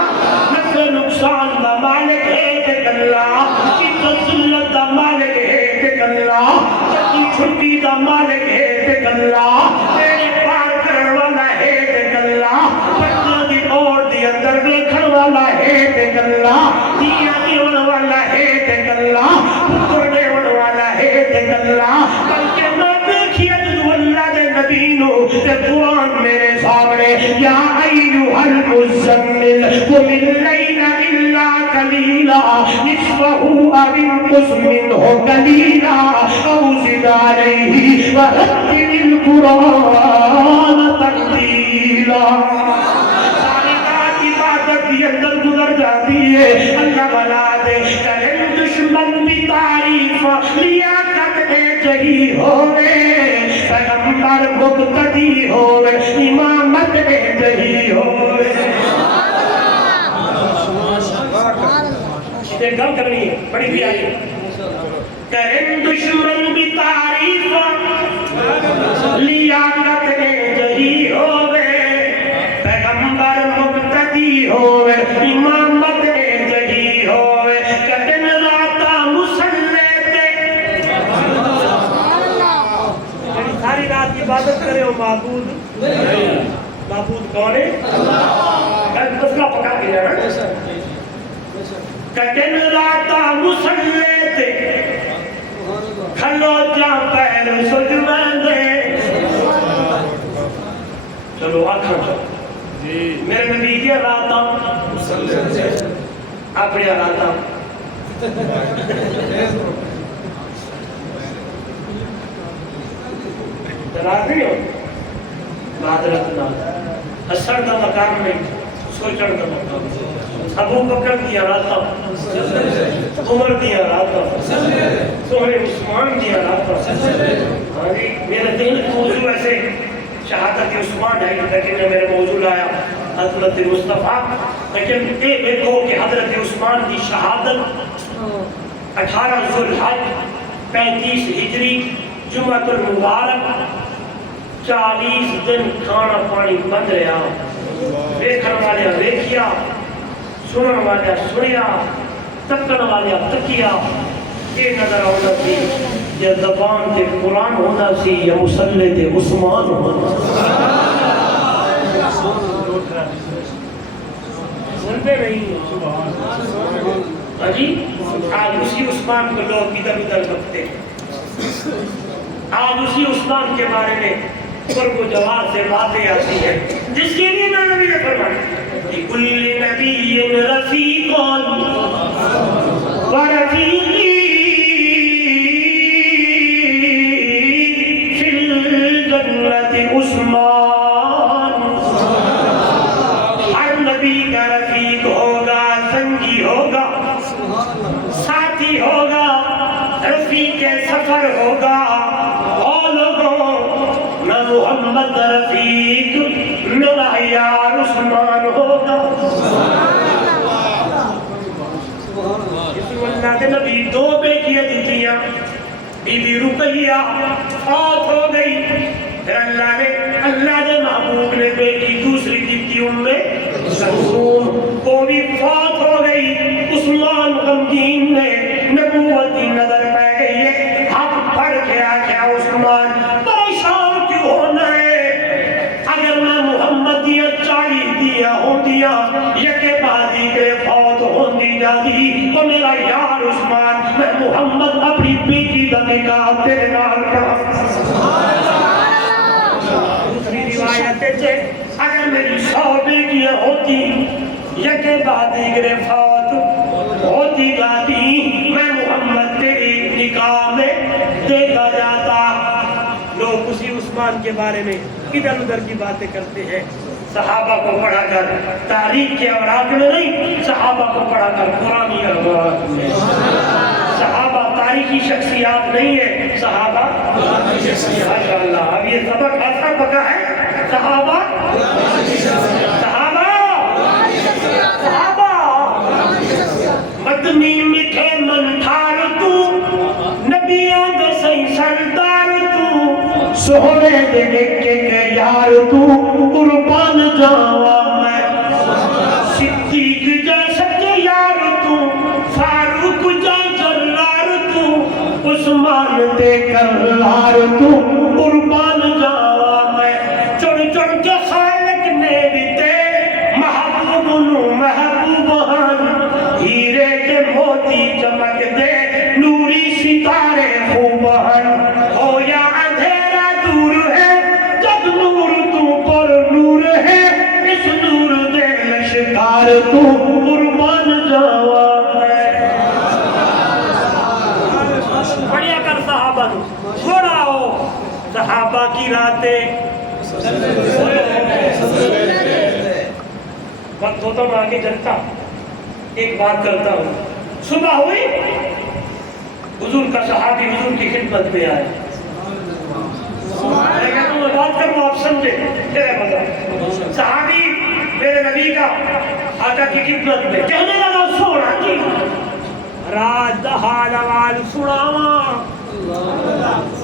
نفع نقصان دا مالک ایک اللہ عزت ذلت دا مالک ایک اللہ جتی چھٹی دا مالک ایک اللہ تیری پار کرن والا ایک اللہ پتہ دی اور دی اندر دیکھن والا ایک اللہ دیا دیون والا ایک اللہ پتر دیون والا ایک اللہ بلکہ میں دیکھیا جو اللہ دے نبی نو تے قرآن میرے سامنے یا ایوہ المزمل قم اللیل الا قلیلا نصفہ او انقص منہ قلیلا او زد علیہ ورتل القرآن ترتیلا ساری رات عبادت کی اندر گزر جاتی ہے اللہ بنا دے کریں دشمن بھی تعریف لیاقت دے جہی ہوئے پیغمبر مقتدی ہوئے امامت دے جہی ہوئے ایک گل کرنی ہے بڑی بھی آئی کریں دشمن بھی تعریف لیاقت دے جہی ہوئے پیغمبر مقتدی ہوئے امامت دے جہی ہوئے کدن راتا مسلح تے ساری رات عبادت کرے ہو معبود کون ہے؟ اللہ پکا کے جانا کجن راتا مسلے تے کھلو جا پیر سج میں دے چلو آکھاں چلو میرے نبی دیا راتا اپنی راتا رات نہیں ہو معذرت نہ حسن کا مقام نہیں سوچن کا مقام ابو بکر دیا راتا عمر دیا راتا سوہر عثمان دیا راتا ہاں جی میرے دل موضوع ایسے شہادت عثمان ہے لیکن میرے موضوع لایا حضرت مصطفیٰ لیکن یہ دیکھو کہ حضرت عثمان کی شہادت 18 ذوالحج 35 ہجری جمعۃ المبارک 40 دن کھانا پانی بند رہا دیکھن والے دیکھیا سنن والے سنیا تکن والے تکیا یہ نظر آنا سی یا زبان تے قرآن ہونا سی یا مسلح تے عثمان ہونا سنتے نہیں جی آج اسی عثمان کو لوگ ادھر ادھر رکھتے آج اسی عثمان کے بارے میں قرب و جواب سے باتیں آتی ہیں جس کے لیے میں نبی نے فرمایا لِكُلِّ نَبِيٍّ رَفِيقٌ وَرَفِيقِي فِي الْجَنَّةِ عثمان ہر نبی کا رفیق ہوگا سنگی ہوگا ساتھی ہوگا رفیق سفر ہوگا اور لوگوں میں محمد رفیق میرا یار عثمان ہوگا اللہ کے نبی دو بیٹیاں دیتیاں بی بی رقیہ فوت ہو گئی پھر اللہ نے محبوب نے بیٹی دوسری دیتی کلثوم وہ بھی فوت ہو گئی عثمان غمگین نے نبوت کی نظر پہ گئی ہے ہاتھ پھڑ کے آ گیا عثمان پریشان کیوں ہونا ہے اگر میں محمد دیا 40 دیا ہوں دیا یکے بازی کے فوت ہوں دی جاتی تو میرا یار عثمان میں محمد اپنی بیٹی کا نکاح تیرے نال کرا دوسری روایت سے اگر میری 100 بیٹیاں ہوتی یکے بازی کے فوت ہوتی جاتی میں محمد تیری نکاح میں دیکھا جاتا لوگ اسی عثمان کے بارے میں ادھر ادھر کی باتیں کرتے ہیں صحابہ کو پڑھا کر تاریخ کے اوراق میں نہیں صحابہ کو پڑھا کر قرآنی اوراق میں صحابہ تاریخی شخصیات نہیں ہے صحابہ ماشاءاللہ اب یہ سبق ایسا پکا ہے صحابہ صحابہ صحابہ مدنی مٹھے من تھار تو نبیاں دے صحیح سردار تو سہرے دے کے یار تو قربان جاوا میں صدیق جا سچے یار تو فاروق جا جلار تو عثمان دے کرلار تو قربان جاوا میں چڑ چڑ کے خالق نے دیتے محبوب نو محبوب ہن ہیرے کے موتی چمک دے نوری ستارے خوب ہن ہو یا اندھیرا دور ہے جب نور تو پر نور ہے اس نور دے لشکار تو قربان جاوا میں بڑھیا کر صحابہ نو تھوڑا ہو صحابہ کی راتیں وقت ہوتا میں آگے چلتا ایک بات کرتا ہوں صبح ہوئی حضور کا صحابی حضور کی خدمت میں آئے میں کہتا ہوں میں بات کروں آپ سمجھے تیرے مطلب صحابی میرے نبی کا آقا کی خدمت میں کہنے لگا سونا جی راج دہال آوال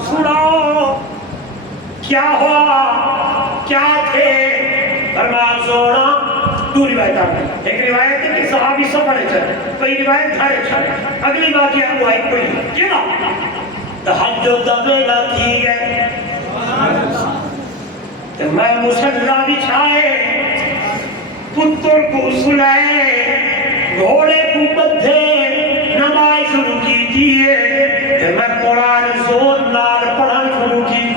سناؤ کیا ہوا کیا تھے فرمایا سونا دو روایت آتے ایک روایت ہے کہ صحابی سفرے چلے کوئی روایت گھرے چلے اگلی بات یہ ہوا ایک کوئی کیا تحجد بیلا تھی ہے کہ میں مسلح بچھائے پتر کو سلائے گھوڑے کو بدھے نماز شروع کی دیئے کہ میں قرآن زور نال پڑھا شروع کی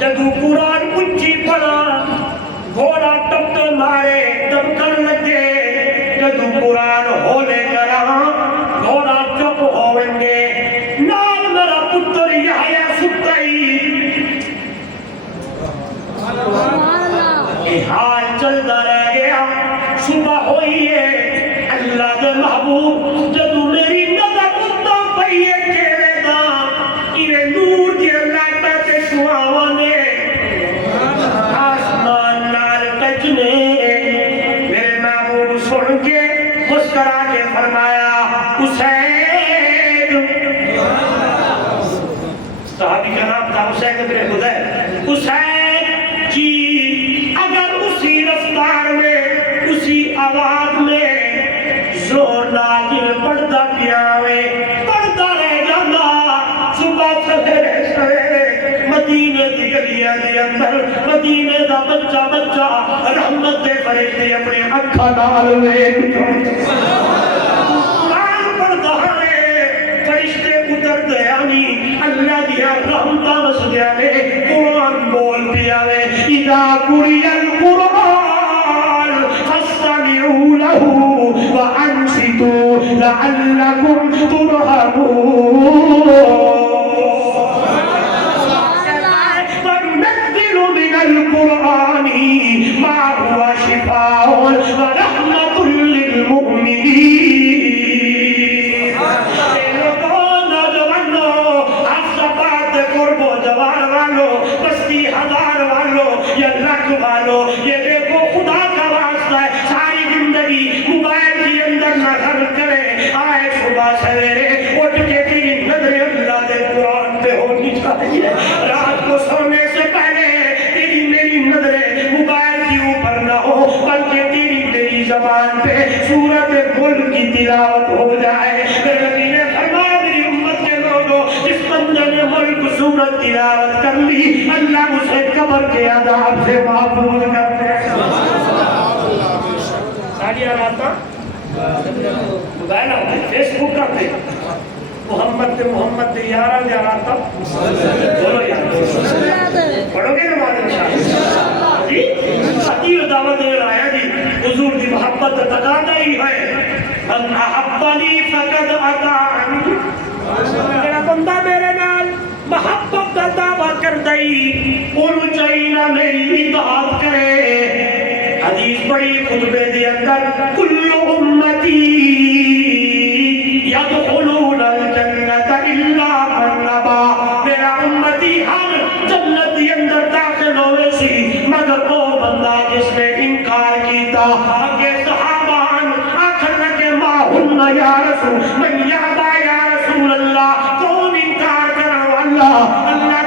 جدو قرآن اچھی پڑھا گھوڑا ٹپتے مارے ٹپکن لگے جدو قرآن ہولے کرا گھوڑا چپ ہوئنگے نال میرا پتر یحییٰ ستائی یہ حال چلتا رہ گیا صبح ہوئی ہے اللہ دے محبوب جدو میری نظر کتا پئیے کھیلے دا انہیں نور دی اللہ تے شعاواں نے آسمان نال کجنے میرے محبوب سن کے مسکرا کے فرمایا حسین صحابی کا نام تھا حسین بن حذیفہ حسین جی اگر اسی رفتار میں اسی آواز میں زور ناگن پڑھتا پیاوے پڑھتا رہ جانا صبح سویرے سویرے مدینے دی گلیاں دے اندر مدینے دا بچہ بچہ رحمت دے فرشتے اپنے اکھاں نال ویکھ قرآن پڑھدا ہے فرشتے اترتے آنی اللہ دیا رحمتاں وسدیاں نے قرآن بول پیاوے اذا قرئ القرآن فاستمعوا له وانصتوا لعلكم ترحمون وننزل من القرآن ما هو شفاء ورحمة للمؤمنين نوجوانوں افسابات قرب و جوان والوں بستی ہزار والوں یا لاکھ والوں یہ دیکھو خدا کا واسطہ ہے ساری زندگی موبائل کے اندر نہ خرچ کرے آئے صبح سویرے اٹھ کے تیری نظر اللہ دے قرآن پہ ہونی چاہیے رات کو سونے سے پہلے تیری میری نظریں موبائل کے اوپر نہ ہو بلکہ تیری میری زبان پہ سورت ملک کی تلاوت ہو جائے میرے نبی نے فرمایا میری امت کے لوگوں جس بندے نے ملک سورت تلاوت کر لی اللہ اسے قبر کے عذاب سے محفوظ کرتے ہیں ساڑیاں راتا موبائل آتے فیس بک کرتے محمد دے یارہ دے راتا بولو یار پڑھو گے نماز انشاءاللہ جی عقیل دعوت دے آیا جی حضور دی محبت تقاضا ہی ہے من احبنی فقد اطاعنی میرا بندہ میرے نال محبت کا دعویٰ کر دئی انہوں چاہینا میری اطاعت کرے حدیث پڑھی خطبے دے اندر کل امتی یدخلون الجنت الا من ابا میرا امتی ہر جنت دے اندر داخل ہوئے سی مگر وہ بندہ جس نے انکار کیتا آگے صحابان آخر لگے ما ہن یا رسول من یعبا یا رسول اللہ کون انکار کرو اللہ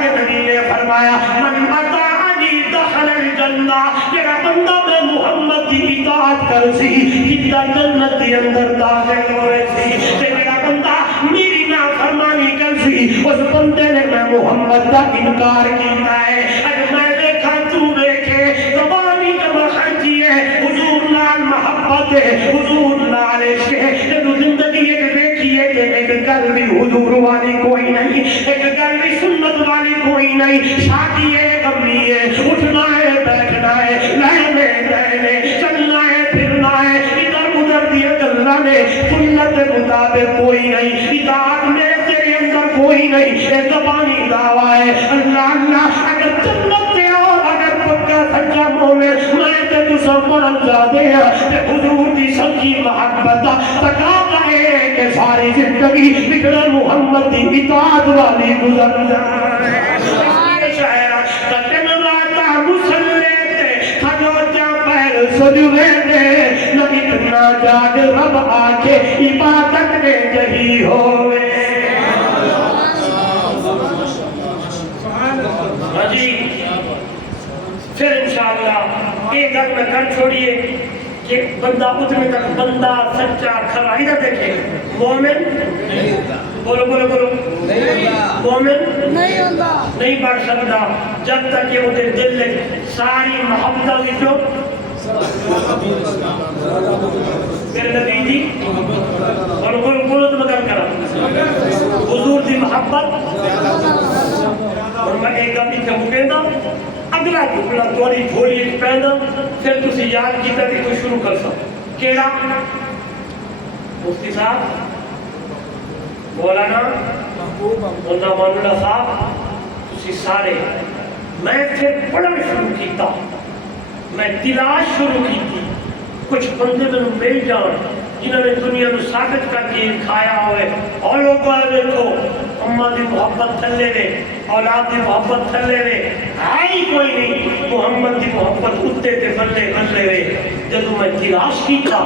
کے نبی نے فرمایا من اطاعنی دخل الجنہ میرا بندہ میں محمد دی اطاعت کر سی جدہ جنت دی اندر داخل ہوئے سی میرا بندہ میری نافرمانی کر سی اس بندے نے میں محمد کا انکار کیتا ہے اگر میں دیکھا تو دیکھے زبانی جب خرچی ہے حضور نال محبت ہے حضور نال عشق ہے جب زندگی ایک دیکھی ہے کہ ایک گل بھی حضور والی کوئی نہیں ایک گل بھی سنت والی کوئی نہیں شادی ہے غمی ہے اٹھنا ہے بیٹھنا ہے لہنے لہنے چلنا ہے پھرنا ہے ادھر ادھر دیا چلنا ہے سنت مطابق کوئی نہیں اطاعت میں تیرے اندر کوئی نہیں ایک زبانی دعویٰ ہے اللہ اللہ اگر جنت دے اور اگر پکا سچا مومن میں تے تو سب مرم جاتے ہیں کہ حضور دی سچی محبت تقاضا ہے کہ ساری زندگی بگڑے محمد دی اطاعت والی گزر جائے شاعرہ کتن راتا مسلے تے کھجوچا پیر سجوے دے نہ اتنا جاگ رب آکے عبادت میں جہی ہوئے جی پھر انشاءاللہ ایک گھر میں گھر چھوڑیے کہ بندہ اتنے تک بندہ سچا کھلائی نہ دیکھے مومن بولو بولو بولو مومن نہیں بڑھ سکتا جب تک کہ وہ دل ساری محبت جو میرے نبی جی اور قلت مگر کرم حضور دی محبت اور میں ایک گا پیچھے مکیندا اگلا ٹکڑا تھوڑی جھولی وچ پیندا پھر تسی یاد کیتا کہ کوئی شروع کر سکو کیڑا مفتی صاحب مولانا مولانا مولانا صاحب تسی سارے میں پھر پڑھنا شروع کیتا میں تلاش شروع کی تھی کچھ بندے میں مل جان جنہوں نے دنیا میں ثابت کر کے کھایا ہوئے اور لوگ دیکھو اماں دی محبت تھلے نے اولاد دی محبت تھلے نے آئی کوئی نہیں محمد دی محبت اتے تے بلے بلے وے جدوں میں تلاش کیتا